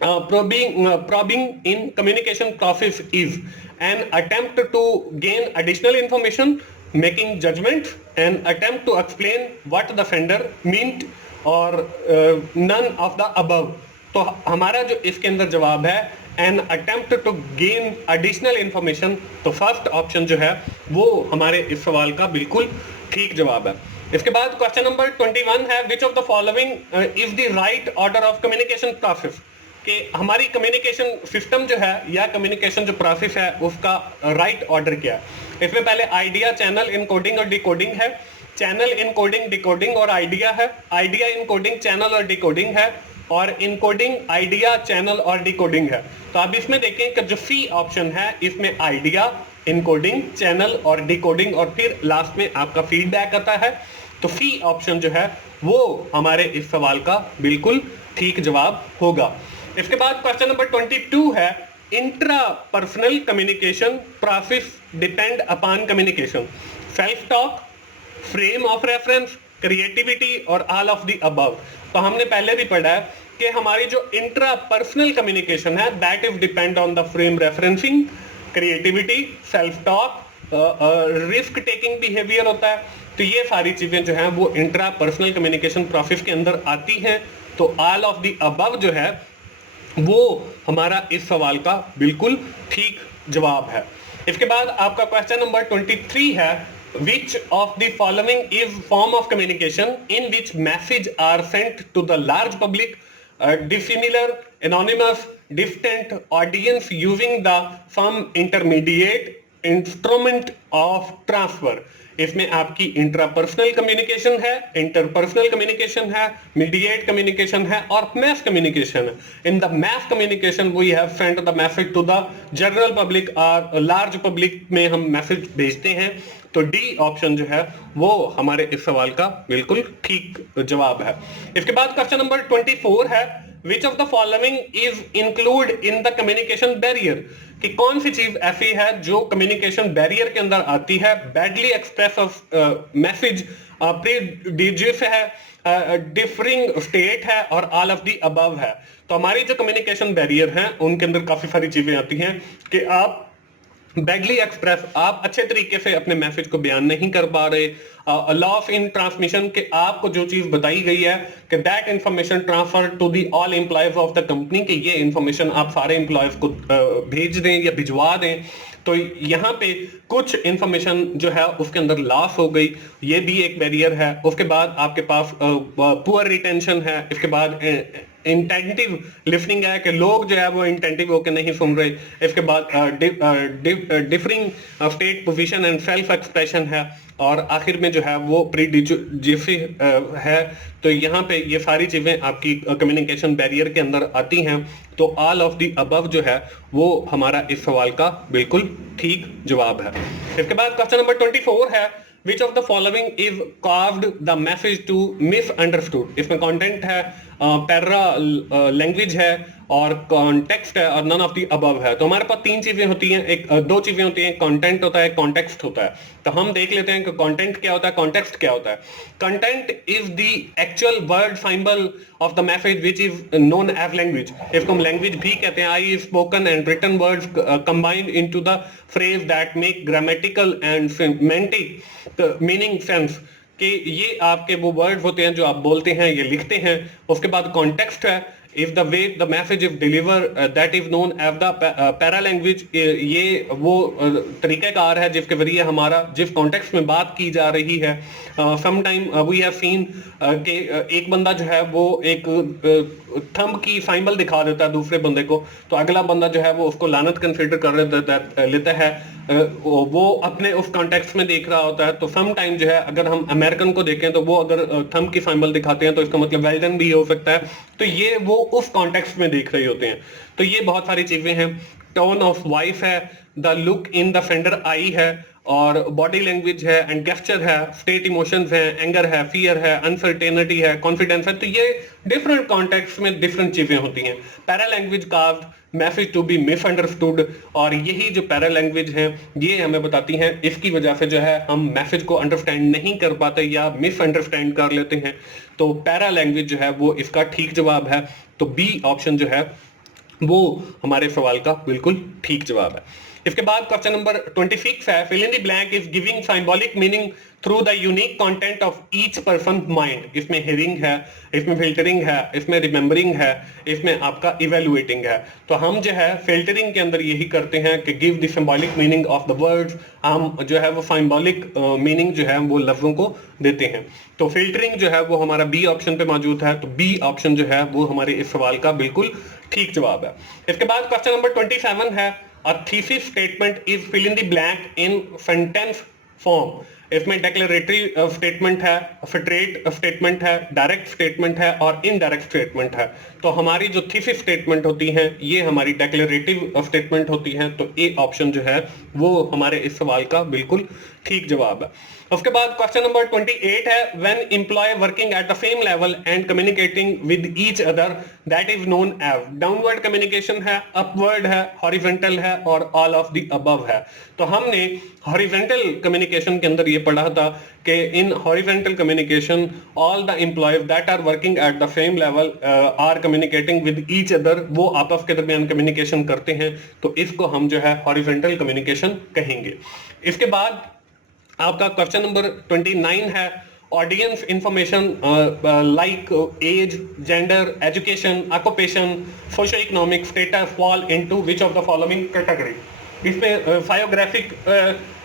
probing in communication process is an attempt to gain additional information, making judgments, an attempt to explain what the sender meant, or none of the above। तो हमारा जो इसके अंदर जवाब है an attempt to gain additional information, तो फर्स्ट ऑप्शन जो है वो हमारे इस सवाल का बिल्कुल ठीक जवाब है। इसके बाद क्वेश्चन नंबर 21 है, which of the following is the right order of communication process। कि हमारी कम्युनिकेशन सिस्टम जो है या कम्युनिकेशन जो प्रोसेस है उसका राइट ऑर्डर क्या है। इसमें पहले आइडिया, चैनल, इनकोडिंग और डिकोडिंग है। चैनल, इनकोडिंग, डिकोडिंग और आइडिया है। आइडिया, इनकोडिंग, चैनल और डिकोडिंग है। और इनकोडिंग, आइडिया, चैनल और डिकोडिंग है। तो आप इसमें देखें कि जो सी ऑप्शन है इसमें आइडिया, इनकोडिंग, चैनल और डिकोडिंग और फिर लास्ट में आपका फीडबैक आता है। तो सी ऑप्शन जो है वो हमारे इस सवाल का बिल्कुल ठीक जवाब होगा। इसके बाद क्वेश्चन नंबर 22 है, intra personal communication process depend upon communication, self talk, frame of reference, creativity और ऑल ऑफ द अबव। तो हमने पहले भी पढ़ा है कि हमारी जो इंट्रा पर्सनल कम्युनिकेशन है that is depend on the frame referencing, creativity, self talk, risk taking behaviour होता है। तो ये सारी चीजें जो हैं वो इंट्रा पर्सनल कम्युनिकेशन प्रोसेस के अंदर आती हैं। तो ऑल ऑफ द अबव जो है वो हमारा इस सवाल का बिल्कुल ठीक जवाब है। इसके बाद आपका क्वेश्चन नंबर 23 है, which of the following is form of communication in which message are sent to the large public, dissimilar, anonymous, distant audience using the some intermediate instrument of transfer। इसमें आपकी इंट्रापर्सनल कम्युनिकेशन है, इंटरपर्सनल कम्युनिकेशन है, मीडिएट कम्युनिकेशन है और मैस कम्युनिकेशन है। In the mass communication we have sent the message to the general public और लार्ज पब्लिक में हम मैसेज भेजते हैं। तो डी ऑप्शन जो है वो हमारे इस सवाल का बिल्कुल ठीक जवाब है। इसके बाद क्वेश्चन नंबर 24 है, which of the following is include in the communication barrier, कि कौन सी चीज ऐसी है जो कम्युनिकेशन बैरियर के अंदर आती है। Badly express of message, prejudice है, डिफरिंग स्टेट है और ऑल ऑफ द अबव है। तो हमारी जो कम्युनिकेशन बैरियर हैं उनके अंदर काफी सारी चीजें आती हैं कि आप बैडली एक्सप्रेस, आप अच्छे तरीके से अपने मैसेज को बयान नहीं कर पा रहे। लॉस इन ट्रांसमिशन, के आपको जो चीज बताई गई है कि that information transfer to the all employees of the company, कि ये इंफॉर्मेशन आप सारे एम्प्लॉयज को भेज दें या भिजवा दें। तो यहाँ पे कुछ इंफॉर्मेशन जो है उसके अंदर लॉस हो गई, ये भी एक बैरियर है। उसके बाद आपके पास पुअर रिटेंशन है। इसके बाद इंटेंटिव लिसनिंग है कि लोग जो है वो इंटेंटिव होकर नहीं सुन रहे। इसके बाद differing state position and self expression है। और आखिर में जो है वो प्रीजुडिस है। तो यहाँ पे ये सारी चीजें आपकी कम्युनिकेशन बैरियर के अंदर आती हैं। तो ऑल ऑफ द अबव जो है वो हमारा इस सवाल का बिल्कुल ठीक जवाब है। इसके बाद क्वेश्चन नंबर 24 है, which of the following is caused the message to misunderstood। इसमें कंटेंट है, पैरा लैंग्वेज है और कॉन्टेक्स्ट है और नन ऑफ द अबव है। तो हमारे पास तीन चीजें होती हैं, दो चीजें होती हैं, कंटेंट होता है, कॉन्टेक्स्ट होता है। तो हम देख लेते हैं कि कंटेंट क्या होता है, कॉन्टेक्स्ट क्या होता है। Content is the actual word symbol of the message which is known as language. इसको हम लैंग्वेज भी कहते हैं। I spoken and written words combined into the phrase that make grammatical and semantic meaning sense, कि ये आपके वो वर्ड होते हैं जो आप बोलते हैं, ये लिखते हैं। उसके बाद कॉन्टेक्स्ट है, if the way the message is deliver that is known as the paralanguage. ये वो तरीकाकार है जिसके जरिए हमारा जिस कॉन्टेक्स्ट में बात की जा रही है। समटाइम वी हैव सीन कि एक बंदा जो है वो एक थंब की सिंबल दिखा देता है दूसरे बंदे को, तो अगला बंदा जो है वो उसको लानत कंसिडर कर लेता है। वो अपने उस कॉन्टेक्स्ट में देख रहा होता है। तो सम टाइम जो है अगर हम अमेरिकन को देखें तो वो अगर थंब की सिंबल दिखाते हैं तो इसका मतलब वेल डन भी हो सकता है। तो ये वो उस कॉन्टेक्स्ट में देख रहे होते हैं। तो ये बहुत सारी चीजें हैं। टोन ऑफ वॉइस है, the look in the sender eye है, और बॉडी लैंग्वेज है, एंड गेस्चर है, स्टेट इमोशंस है, एंगर है, फियर है, अनसर्टेनिटी है, कॉन्फिडेंस है। तो ये डिफरेंट कॉन्टेक्स्ट में डिफरेंट चीजें होती हैं। Paralanguage caused message to be misunderstood, और यही जो पैरा लैंग्वेज है ये हमें बताती हैं, इसकी वजह से जो है हम मैसेज को अंडरस्टैंड नहीं कर पाते या मिसअंडरस्टैंड कर लेते हैं। तो पैरा लैंग्वेज जो है वो इसका ठीक जवाब है। तो बी ऑप्शन जो है वो हमारे सवाल का बिल्कुल ठीक जवाब है। इसके बाद क्वेश्चन नंबर 26 है, fill in the blank is giving symbolic meaning through the unique content of each person mind. इसमें हियरिंग है, इसमें फिल्टरिंग है, इसमें रिमेंबरिंग है, इसमें आपका इवेलुएटिंग है। तो हम जो है फिल्टरिंग के अंदर यही करते हैं कि give the symbolic meaning of the words. हम जो है वो सिंबॉलिक मीनिंग जो है वो लफ्जों को देते हैं। तो फिल्टरिंग जो है वो हमारा बी ऑप्शन पे मौजूद है। तो बी ऑप्शन जो है वो हमारे इस सवाल का बिल्कुल ठीक जवाब है। इसके बाद क्वेश्चन नंबर 27 है, a thesis statement is fill in the blank in sentence form। इसमें डेक्लेरेटरी स्टेटमेंट है, फिटरेट स्टेटमेंट है, डायरेक्ट स्टेटमेंट है और इनडायरेक्ट स्टेटमेंट है। तो हमारी जो थीसिस स्टेटमेंट होती हैं ये हमारी डेक्लेरेटिव स्टेटमेंट होती हैं। तो ए ऑप्शन जो है वो हमारे इस सवाल का बिल्कुल ठीक जवाब है। उसके बाद क्वेश्चन नंबर 28 है, when employee working at the same level and communicating with each other that is known as. Downward communication है, अपवर्ड है, हॉरिजॉन्टल है और ऑल ऑफ द अबव है। तो हमने हॉरिजॉन्टल कम्युनिकेशन के अंदर ये पढ़ा था कि in horizontal communication all the employees that are working at the same level are communicating with each other, वो आपस के दरमियान कम्युनिकेशन करते हैं। तो इसको हम जो है हॉरिजॉन्टल कम्युनिकेशन कहेंगे। इसके बाद आपका क्वेश्चन नंबर 29 है, audience information like age, gender, education, occupation, socio economic status fall into which of the following category. इसमें फायोग्राफिक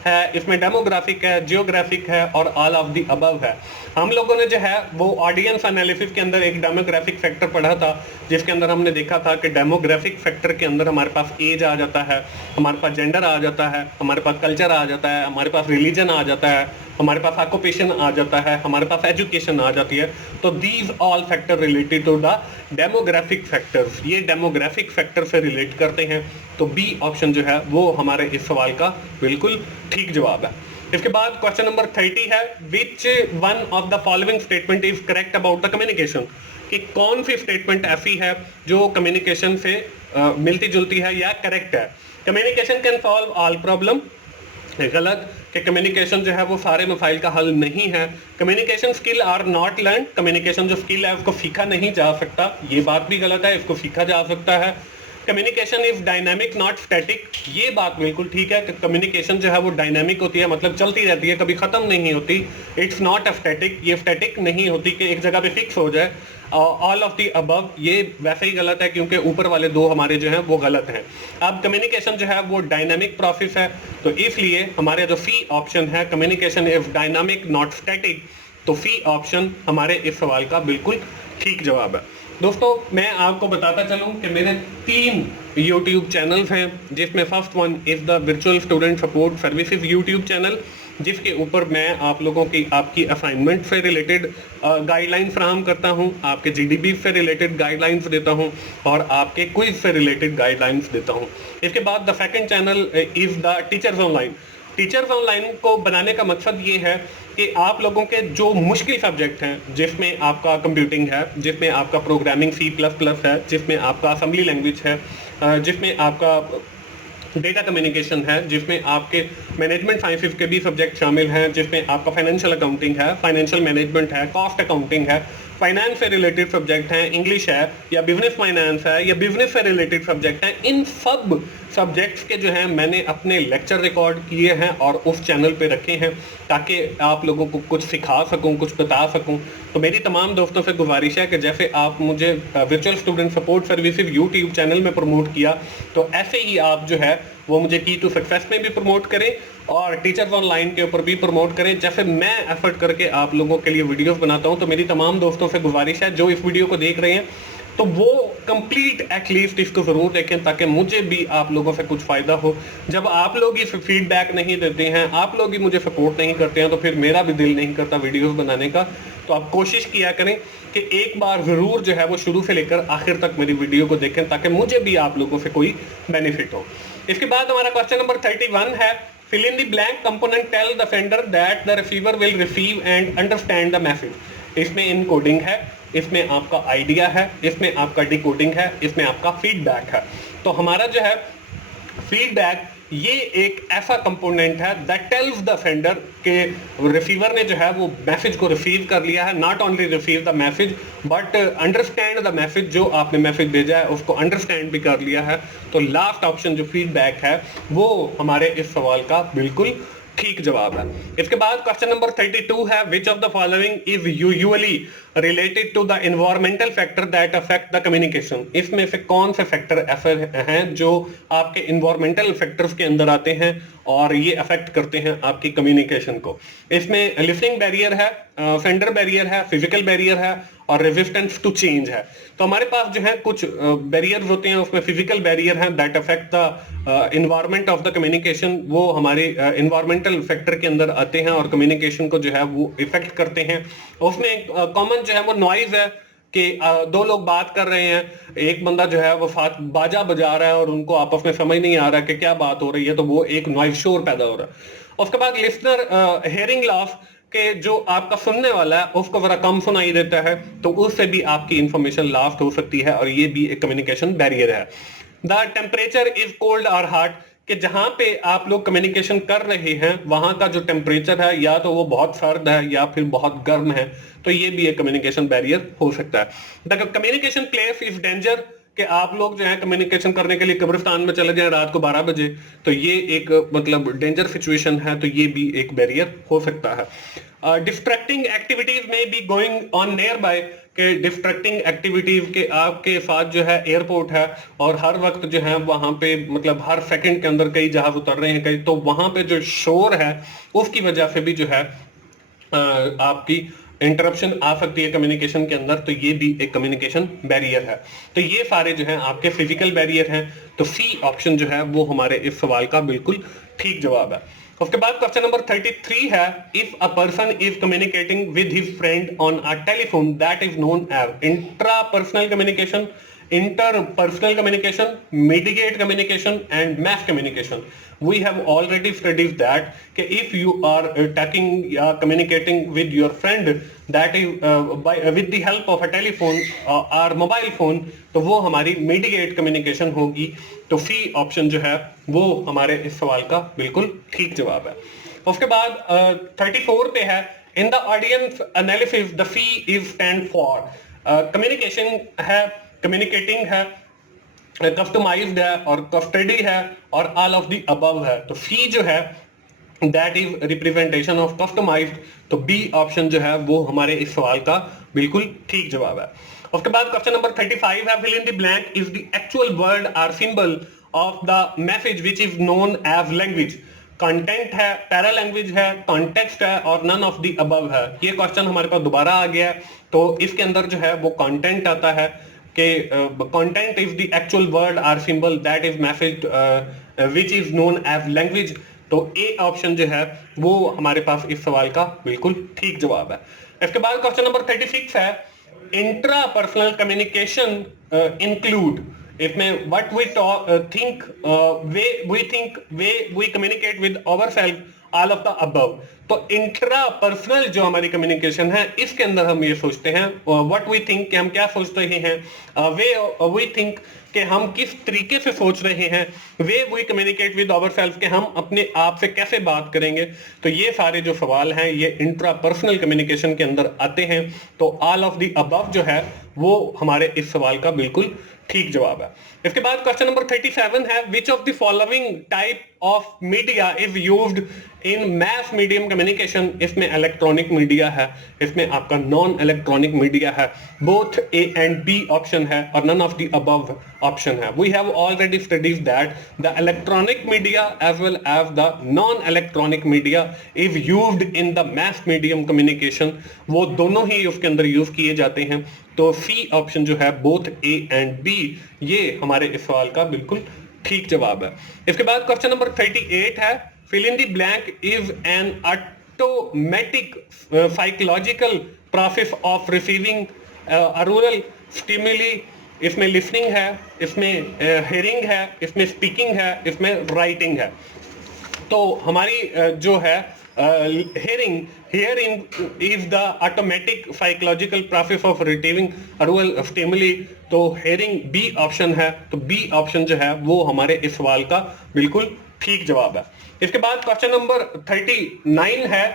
है, इसमें डेमोग्राफिक है, जियोग्राफिक है और ऑल ऑफ द अबव है। हम लोगों ने जो है वो ऑडियंस एनालिसिस के अंदर एक डेमोग्राफिक फैक्टर पढ़ा था, जिसके अंदर हमने देखा था कि डेमोग्राफिक फैक्टर के अंदर हमारे पास एज आ जाता है, हमारे पास जेंडर आ जाता है, हमारे पास कल्चर आ जाता है, हमारे पास रिलीजन आ जाता है, हमारे पास ऑक्यूपेशन आ जाता है, हमारे पास एजुकेशन आ जाती है। तो these all factor related to the demographic factors, ये डेमोग्राफिक फैक्टर से रिलेट करते हैं। तो बी ऑप्शन जो है वो हमारे इस सवाल का बिल्कुल ठीक जवाब है। इसके बाद क्वेश्चन नंबर 30 है, which one of the following statement is correct about the communication. कि कौन सी स्टेटमेंट ऐसी है जो कम्युनिकेशन से मिलती जुलती है या करेक्ट है। Communication can solve all problem, गलत। कि कम्युनिकेशन जो है वो सारे मसाइल का हल नहीं है। Communication skill are not learn, communication जो स्किल है उसको सीखा नहीं जा सकता, ये बात भी गलत है, इसको सीखा जा सकता है। Communication is dynamic not static, ये बात बिल्कुल ठीक है कि कम्युनिकेशन जो है वो डायनामिक होती है, मतलब चलती रहती है, कभी खत्म नहीं होती। इट्स नॉट अ स्टैटिक, ये स्टैटिक नहीं होती कि एक जगह पे फिक्स हो जाए। ऑल ऑफ द अबव ये वैसे ही गलत है क्योंकि ऊपर वाले दो हमारे जो हैं वो गलत हैं। अब कम्युनिकेशन जो है वो डायनामिक प्रोसेस है, तो इसलिए हमारे जो सी ऑप्शन है communication is dynamic not static, तो सी ऑप्शन हमारे इस सवाल का बिल्कुल ठीक जवाब है। दोस्तों मैं आपको बताता चलूं कि मेरे 3 YouTube चैनल्स हैं, जिसमें first one is the virtual student support services YouTube channel, जिसके ऊपर मैं आप लोगों की आपकी असाइनमेंट से रिलेटेड गाइडलाइन फ्राहम करता हूं, आपके GDB से रिलेटेड गाइडलाइंस देता हूं और आपके क्विज से रिलेटेड गाइडलाइंस देता हूं। इसके बाद the second channel is the teachers online, teachers online को बनाने का मकसद ये है कि आप लोगों के जो मुश्किल सब्जेक्ट हैं, जिसमें आपका कंप्यूटिंग है, जिसमें आपका प्रोग्रामिंग C++ है, जिसमें आपका असेंबली लैंग्वेज है, जिसमें आपका डेटा कम्युनिकेशन है, जिसमें आपके मैनेजमेंट साइंसेस के भी सब्जेक्ट शामिल हैं, जिसमें आपका फाइनेंशियल अकाउंटिंग है, फाइनेंशियल मैनेजमेंट है, कॉस्ट अकाउंटिंग है, फाइनेंस से रिलेटेड सब्जेक्ट हैं, इंग्लिश है या बिजनेस फाइनेंस है या बिजनेस से रिलेटेड सब्जेक्ट हैं, इन सब सब्जेक्ट्स के जो हैं मैंने अपने लेक्चर रिकॉर्ड किए हैं और उस चैनल पे रखे हैं ताकि आप लोगों को कुछ सिखा सकूं, कुछ बता सकूं। तो मेरी तमाम दोस्तों से गुजारिश है कि जैसे आप मुझे virtual student support services YouTube channel में प्रमोट किया, तो ऐसे ही आप जो है वो मुझे की टू सक्सेस में भी प्रमोट करें और टीचर्स ऑनलाइन के ऊपर भी प्रमोट करें। जैसे मैं एफर्ट करके आप लोगों के लिए वीडियोस बनाता हूं, तो मेरी तमाम दोस्तों से गुजारिश है जो इस वीडियो को देख रहे हैं तो वो कंप्लीट एटलीस्ट इसको ज़रूर देखें ताकि मुझे भी आप लोगों से कुछ फ़ायदा हो। जब आप लोग ही फीडबैक नहीं देते हैं, आप लोग ही मुझे सपोर्ट नहीं करते हैं, तो फिर मेरा भी दिल नहीं करता वीडियोस बनाने का। तो आप कोशिश किया करें कि एक बार ज़रूर जो है वो शुरू से लेकर आखिर तक मेरी वीडियो को देखें ताकि मुझे भी आप लोगों से कोई बेनिफिट हो। इसके बाद हमारा क्वेश्चन नंबर 31 है, fill in the blank component, tell the sender that the receiver will receive and understand the message। इसमें इनकोडिंग है, इसमें आपका आइडिया है, इसमें आपका डिकोडिंग है, इसमें आपका फीडबैक है। तो हमारा जो है फीडबैक ये एक ऐसा कंपोनेंट है दैट टेल्स द सेंडर के रिसीवर ने जो है वो मैसेज को रिसीव कर लिया है, not only receive the message but understand the message, जो आपने मैसेज भेजा है उसको अंडरस्टैंड भी कर लिया है। तो लास्ट ऑप्शन जो फीडबैक है वो हमारे इस सवाल का बिल्कुल ठीक जवाब है। इसके बाद क्वेश्चन नंबर 32 है, which of the following is usually related to the environmental factor that affect the communication. इसमें से कौन से फैक्टर ऐसे हैं जो आपके एनवायरमेंटल फैक्टर्स के अंदर आते हैं और ये अफेक्ट करते हैं आपकी कम्युनिकेशन को। इसमें लिसनिंग बैरियर है, सेंडर बैरियर है, फिजिकल बैरियर है और रेजिस्टेंस टू चेंज है। तो हमारे पास जो है कुछ बैरियर्स होते हैं, उसमें फिजिकल बैरियर है that affect the environment of the communication, वो हमारे एनवायरमेंटल फैक्टर के अंदर आते हैं और कम्युनिकेशन को जो है वो इफेक्ट करते हैं। उसमें कॉमन जो है वो नॉइज है कि दो लोग बात कर रहे हैं, एक बंदा जो है वो साथ बाजा बजा रहा है और उनको आपस में समझ नहीं आ रहा कि क्या बात हो रही है, तो वो एक नॉइज शोर पैदा हो रहा है। उसके बाद लिसनर हियरिंग लॉस के जो आपका सुनने वाला है उसको जरा कम सुनाई देता है, तो उससे भी आपकी इंफॉर्मेशन लॉस्ट हो सकती है और ये भी एक कम्युनिकेशन बैरियर है। द टेम्परेचर इज कोल्ड और हॉट, कि जहां पे आप लोग कम्युनिकेशन कर रहे हैं वहां का जो टेम्परेचर है या तो वो बहुत सर्द है या फिर बहुत गर्म है, तो ये भी एक कम्युनिकेशन बैरियर हो सकता है। The communication place is danger, कि आप लोग जो है कम्युनिकेशन करने के लिए कब्रिस्तान में चले जाएं रात को 12 बजे, तो ये एक मतलब डेंजर सिचुएशन है, तो ये भी एक बैरियर हो सकता है। डिस्ट्रैक्टिंग एक्टिविटीज में be going on near by, के डिस्ट्रैक्टिंग एक्टिविटीज के आपके साथ जो है एयरपोर्ट है और हर वक्त जो है वहां पे मतलब हर सेकंड के अंदर कई जहाज उतर रहे हैं कई, तो वहां पे जो शोर है उसकी वजह से भी जो है आपकी इंटरप्शन आ सकती है कम्युनिकेशन के अंदर, तो ये भी एक कम्युनिकेशन बैरियर है। तो ये सारे जो हैं आपके फिजिकल बैरियर हैं, तो सी ऑप्शन जो है वो हमारे इस सवाल का बिल्कुल ठीक जवाब है। उसके बाद क्वेश्चन नंबर 33 है, if a person is communicating with his friend on a telephone that is known as intra personal communication, interpersonal communication, mitigate communication and mass communication. We have already studied that if you are talking communicating with your friend that is with the help of a telephone or mobile phone, तो वो हमारी mitigate communication होगी। तो सी ऑप्शन जो है वो हमारे इस सवाल का बिल्कुल ठीक जवाब है। उसके बाद 34 पे है, in the audience analysis the C is stand for, communication है, कम्युनिकेटिंग है, कस्टमाइज्ड है और कस्टडी है और ऑल ऑफ द अबव है। तो सी जो है that is representation of customized, तो बी ऑप्शन जो है वो हमारे इस सवाल का बिल्कुल ठीक जवाब है। उसके बाद क्वेश्चन नंबर 35 है, fill in the blank is the actual word और symbol of the message which is known as language. Content है, पैरा लैंग्वेज है, कॉन्टेक्स्ट है और नन ऑफ द अबव है। ये क्वेश्चन हमारे पास दोबारा आ गया है, तो इसके अंदर जो है वो कंटेंट आता है कि content is the actual word और symbol that is message which is known as language. तो ए ऑप्शन जो है वो हमारे पास इस सवाल का बिल्कुल ठीक जवाब है। इसके बाद क्वेश्चन नंबर 36 है, इंट्रा पर्सनल कम्युनिकेशन इंक्लूड, इसमें what we think, way we communicate with our self, all of the above. तो इंट्रा पर्सनल जो हमारी कम्युनिकेशन है, इसके अंदर हम ये सोचते हैं व्हाट वी थिंक, कि हम क्या सोच रहे हैं, वे वी थिंक कि हम किस तरीके से सोच रहे हैं, way we communicate with our self कि हम अपने आप से कैसे बात करेंगे। तो ये सारे जो सवाल हैं ये इंट्रा पर्सनल कम्युनिकेशन के अंदर आते हैं। तो ऑल ऑफ द अबव जो है वो हमारे इस सवाल का बिल्कुल ठीक जवाब है। इसके बाद क्वेश्चन नंबर 37 है, which of the following type of media is used in mass medium communication. इसमें इलेक्ट्रॉनिक मीडिया है, इसमें आपका नॉन इलेक्ट्रॉनिक मीडिया है, both A and B option है और none of the above option है। We have already studies that the electronic media as well as the non electronic media is used in the mass medium communication. वो दोनों ही उसके अंदर यूज किए जाते हैं। तो सी ऑप्शन जो है बोथ ए एंड बी, ये हमारे इस सवाल का बिल्कुल ठीक जवाब है। इसके बाद क्वेश्चन नंबर 38 है, fill in the blank is an automatic psychological process of receiving a rural stimuli। इसमें लिसनिंग है, इसमें हेयरिंग है, इसमें स्पीकिंग है, इसमें राइटिंग है। तो हमारी जो है hearing is the automatic psychological process of receiving rural stimuli। तो hearing बी ऑप्शन है, तो बी ऑप्शन जो है वो हमारे इस सवाल का बिल्कुल ठीक जवाब है। इसके बाद क्वेश्चन नंबर 39 है,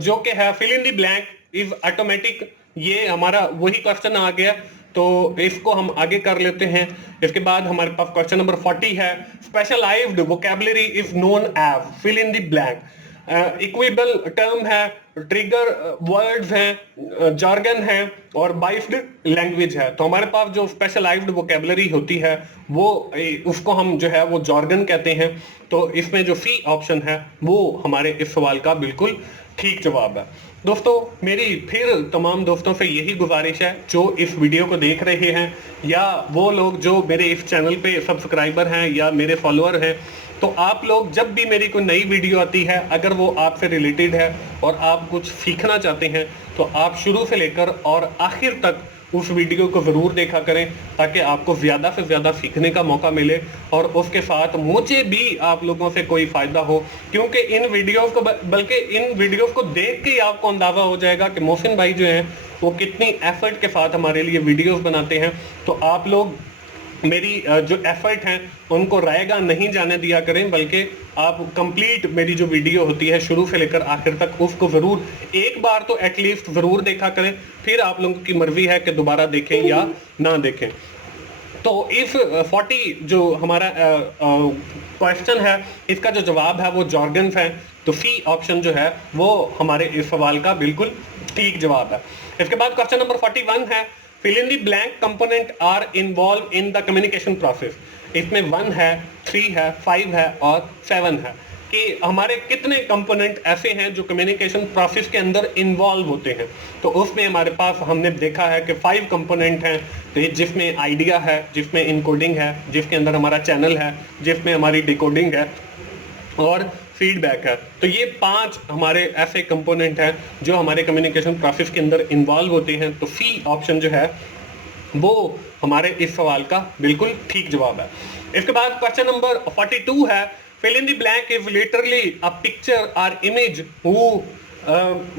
जो कि है fill in the blank is automatic। ये हमारा वही क्वेश्चन आ गया, तो इसको हम आगे कर लेते हैं। इसके बाद हमारे पास क्वेश्चन नंबर 40 है, specialised vocabulary is known as fill in the blank. Equivocal term है, ट्रिगर वर्ड्स हैं, जार्गन है और बाइस्ड लैंग्वेज है। तो हमारे पास जो स्पेशलाइज्ड वोकैबुलरी होती है वो उसको हम जो है वो जार्गन कहते हैं। तो इसमें जो सी ऑप्शन है वो हमारे इस सवाल का बिल्कुल ठीक जवाब है। दोस्तों, मेरी फिर तमाम दोस्तों से यही गुजारिश है जो इस वीडियो को देख रहे हैं या वो लोग जो मेरे इस चैनल पे सब्सक्राइबर हैं या मेरे फॉलोअर हैं, तो आप लोग जब भी मेरी कोई नई वीडियो आती है, अगर वो आपसे रिलेटेड है और आप कुछ सीखना चाहते हैं, तो आप शुरू से लेकर और आखिर तक उस वीडियो को ज़रूर देखा करें, ताकि आपको ज़्यादा से ज़्यादा सीखने का मौका मिले और उसके साथ मुझे भी आप लोगों से कोई फ़ायदा हो। क्योंकि इन वीडियोस को बल्कि इन वीडियोस को देख के ही आपको अंदाज़ा हो जाएगा कि मोहसिन भाई जो हैं वो कितनी एफर्ट के साथ हमारे लिए वीडियोस बनाते हैं। तो आप लोग मेरी जो एफर्ट हैं उनको रायगा नहीं जाने दिया करें, बल्कि आप कंप्लीट मेरी जो वीडियो होती है शुरू से लेकर आखिर तक उसको ज़रूर एक बार तो एटलीस्ट ज़रूर देखा करें। फिर आप लोगों की मर्जी है कि दोबारा देखें या ना देखें। तो इस 40 जो हमारा क्वेश्चन है, इसका जो जवाब है वो जॉर्गन्स है। तो सी ऑप्शन जो है वो हमारे इस सवाल का बिल्कुल ठीक जवाब है। इसके बाद क्वेश्चन नंबर 41 है, fill in the blank component are involved in the communication process। इसमें 1 है, 3 है, 5 है और 7 है कि हमारे कितने कंपोनेंट ऐसे हैं जो कम्युनिकेशन प्रोसेस के अंदर इन्वॉल्व होते हैं। तो उसमें हमारे पास हमने देखा है कि 5 कंपोनेंट हैं, तो जिसमें आइडिया है, जिसमें इनकोडिंग है, जिसके अंदर हमारा चैनल है, जिसमें हमारी डिकोडिंग है और फीडबैक है। तो ये 5 हमारे ऐसे कंपोनेंट हैं जो हमारे कम्युनिकेशन प्रोसेस के अंदर इन्वॉल्व होते हैं। तो सी ऑप्शन जो है वो हमारे इस सवाल का बिल्कुल ठीक जवाब है। इसके बाद क्वेश्चन नंबर 42 है, fill in the blank is literally a picture or image who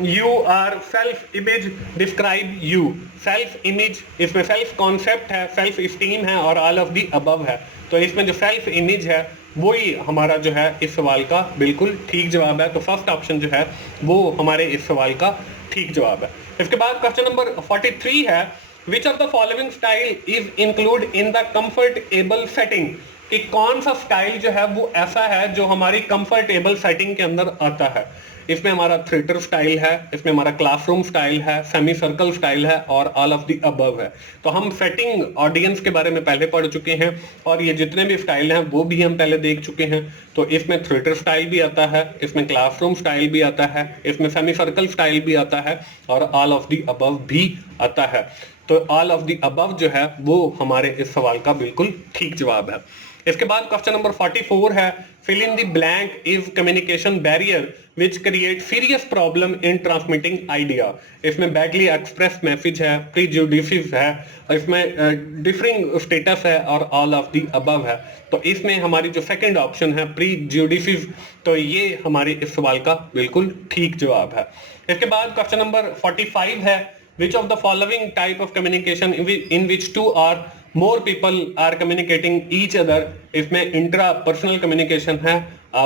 you are self image describe you। Self image, इसमें सेल्फ कॉन्सेप्ट है, सेल्फ स्टीम है और ऑल ऑफ दी अबव है। तो इसमें जो सेल्फ इमेज है वही हमारा जो है इस सवाल का बिल्कुल ठीक जवाब है। तो फर्स्ट ऑप्शन जो है वो हमारे इस सवाल का ठीक जवाब है। इसके बाद क्वेश्चन नंबर 43 है, which of the following style is include in the comfortable setting. कि कौन सा स्टाइल जो है वो ऐसा है जो हमारी कंफर्टेबल सेटिंग के अंदर आता है। इसमें हमारा थिएटर स्टाइल है, इसमें हमारा क्लासरूम स्टाइल है, सेमी सर्कल स्टाइल है और ऑल ऑफ द अबव है। तो हम सेटिंग ऑडियंस के बारे में पहले पढ़ चुके हैं और ये जितने भी स्टाइल हैं वो भी हम पहले देख चुके हैं। तो इसमें थिएटर स्टाइल भी आता है, इसमें क्लासरूम स्टाइल भी आता है, इसमें सेमी सर्कल स्टाइल भी आता है और ऑल ऑफ द अबव भी आता है। तो ऑल ऑफ द अबव जो है वो हमारे इस सवाल का बिल्कुल ठीक जवाब है। इसके बाद क्वेश्चन नंबर 44 है fill in the blank if communication barrier which create serious problem in transmitting idea. इसमें बैडली एक्सप्रेस मैसेज है, प्रीजुडिसिव है, इसमें डिफरिंग स्टेटस है और ऑल ऑफ द अबव है। तो इसमें हमारी जो सेकंड ऑप्शन है प्रीजुडिसिव, तो ये हमारे इस सवाल का बिल्कुल ठीक जवाब है। इसके बाद क्वेश्चन नंबर 45 है which of the following type of communication in which two or more people are communicating each other, इसमें intrapersonal communication है।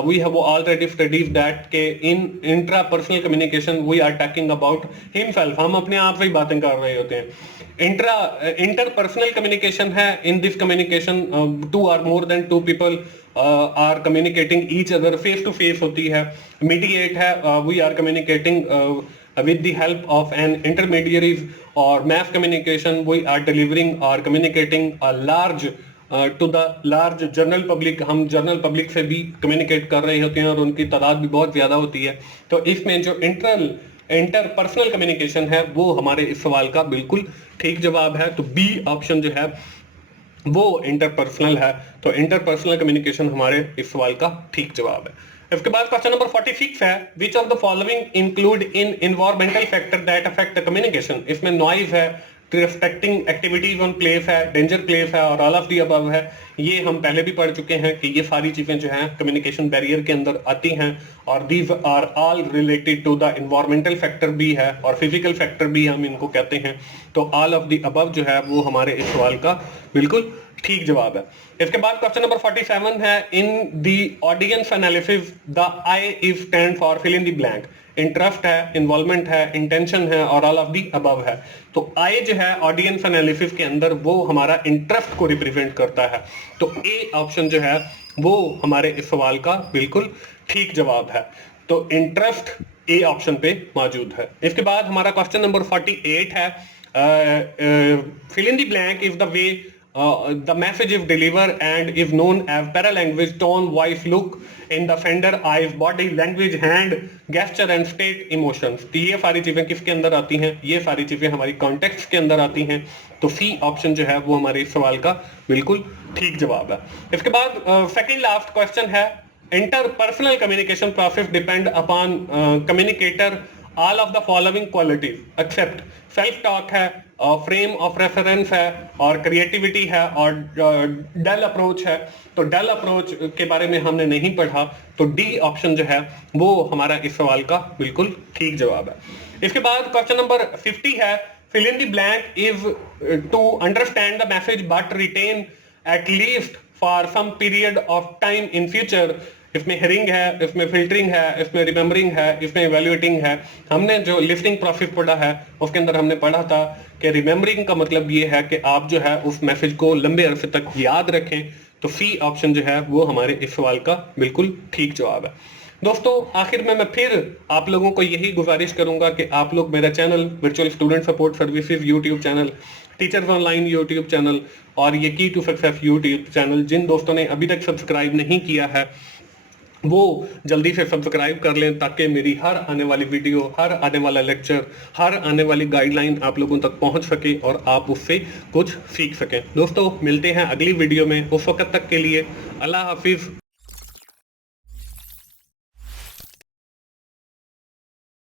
We have already studied that के in intrapersonal communication we are talking about himself, हम अपने आप से ही बातें कर रहे होते हैं। interpersonal communication है, in this communication two or more than two people are communicating each other, face to face होती है। mediate है, we are communicating with the help of an intermediaries, or mass communication we are delivering or communicating a large to the large general public, हम जनरल पब्लिक से भी कम्युनिकेट कर रहे होते हैं और उनकी तादाद भी बहुत ज्यादा होती है। तो इसमें जो इंटरपर्सनल कम्युनिकेशन है वो हमारे इस सवाल का बिल्कुल ठीक जवाब है। तो बी ऑप्शन जो है वो इंटरपर्सनल है, तो इंटरपर्सनल कम्युनिकेशन हमारे इस सवाल का ठीक जवाब है। इसके बाद क्वेश्चन नंबर 46 है which of the following include in environmental factor that affect the communication. इसमें नॉइज है, रिस्ट्रिक्टिंग एक्टिविटीज ऑन प्लेस है, डेंजर प्लेस है और ऑल ऑफ दी अबव है। ये हम पहले भी पढ़ चुके हैं कि ये सारी चीजें जो हैं कम्युनिकेशन बैरियर के अंदर आती हैं और these are all related to the environmental factor भी है और फिजिकल फैक्टर भी हम इनको कहते हैं। तो ऑल ऑफ दी अबव जो है वो हमारे इस सवाल का बिल्कुल ठीक जवाब है। इसके बाद क्वेश्चन नंबर 47 है in the audience analysis the I is stand for fill in the blank. Interest है, इन्वॉल्वमेंट है, इंटेंशन है और ऑल ऑफ दी अबव है। तो आई जो है ऑडियंस एनालिसिस के अंदर वो हमारा इंटरेस्ट को रिप्रेजेंट करता है। तो ए ऑप्शन जो है वो हमारे इस सवाल का बिल्कुल ठीक जवाब है। तो इंटरेस्ट ए ऑप्शन पे मौजूद है। इसके बाद हमारा क्वेश्चन नंबर 48 है fill in the blank if the way the message is delivered and is known as paralanguage, tone, voice, look in the sender, eyes, body language, hand gesture and state emotions। तो ये सारी चीजें किसके अंदर आती हैं? ये सारी चीजें हमारी कॉन्टेक्स्ट के अंदर आती हैं। तो सी ऑप्शन जो है वो हमारे इस सवाल का बिल्कुल ठीक जवाब है। इसके बाद सेकंड लास्ट क्वेश्चन है interpersonal communication process depend upon communicator all of the following qualities except self talk है, फ्रेम ऑफ रेफरेंस है और क्रिएटिविटी है और डेल अप्रोच है। तो डेल अप्रोच के बारे में हमने नहीं पढ़ा, तो डी ऑप्शन जो है वो हमारा इस सवाल का बिल्कुल ठीक जवाब है। इसके बाद क्वेश्चन नंबर 50 है fill in the blank is to understand the message but retain at least for some period of time in future. इसमें हेरिंग है, इसमें फिल्टरिंग है, इसमें रिमेम्बरिंग है, इसमें इवैल्यूएटिंग है। हमने जो लिस्टिंग प्रोसेस पढ़ा है उसके अंदर हमने पढ़ा था कि रिमेम्बरिंग का मतलब ये है कि आप जो है उस मैसेज को लंबे अरसे तक याद रखें। तो सी ऑप्शन जो है वो हमारे इस सवाल का बिल्कुल ठीक जवाब है। दोस्तों आखिर में मैं फिर आप लोगों को यही गुजारिश करूंगा कि आप लोग मेरा channel virtual student support services YouTube channel, teachers online YouTube channel और ये की टू सक्सेस यूट्यूब चैनल, जिन दोस्तों ने अभी तक सब्सक्राइब नहीं किया है वो जल्दी से सब्सक्राइब कर लें ताकि मेरी हर आने वाली वीडियो, हर आने वाला लेक्चर, हर आने वाली गाइडलाइन आप लोगों तक पहुंच सके और आप उससे कुछ सीख सकें। दोस्तों मिलते हैं अगली वीडियो में, उस वक्त तक के लिए अल्लाह हाफिज।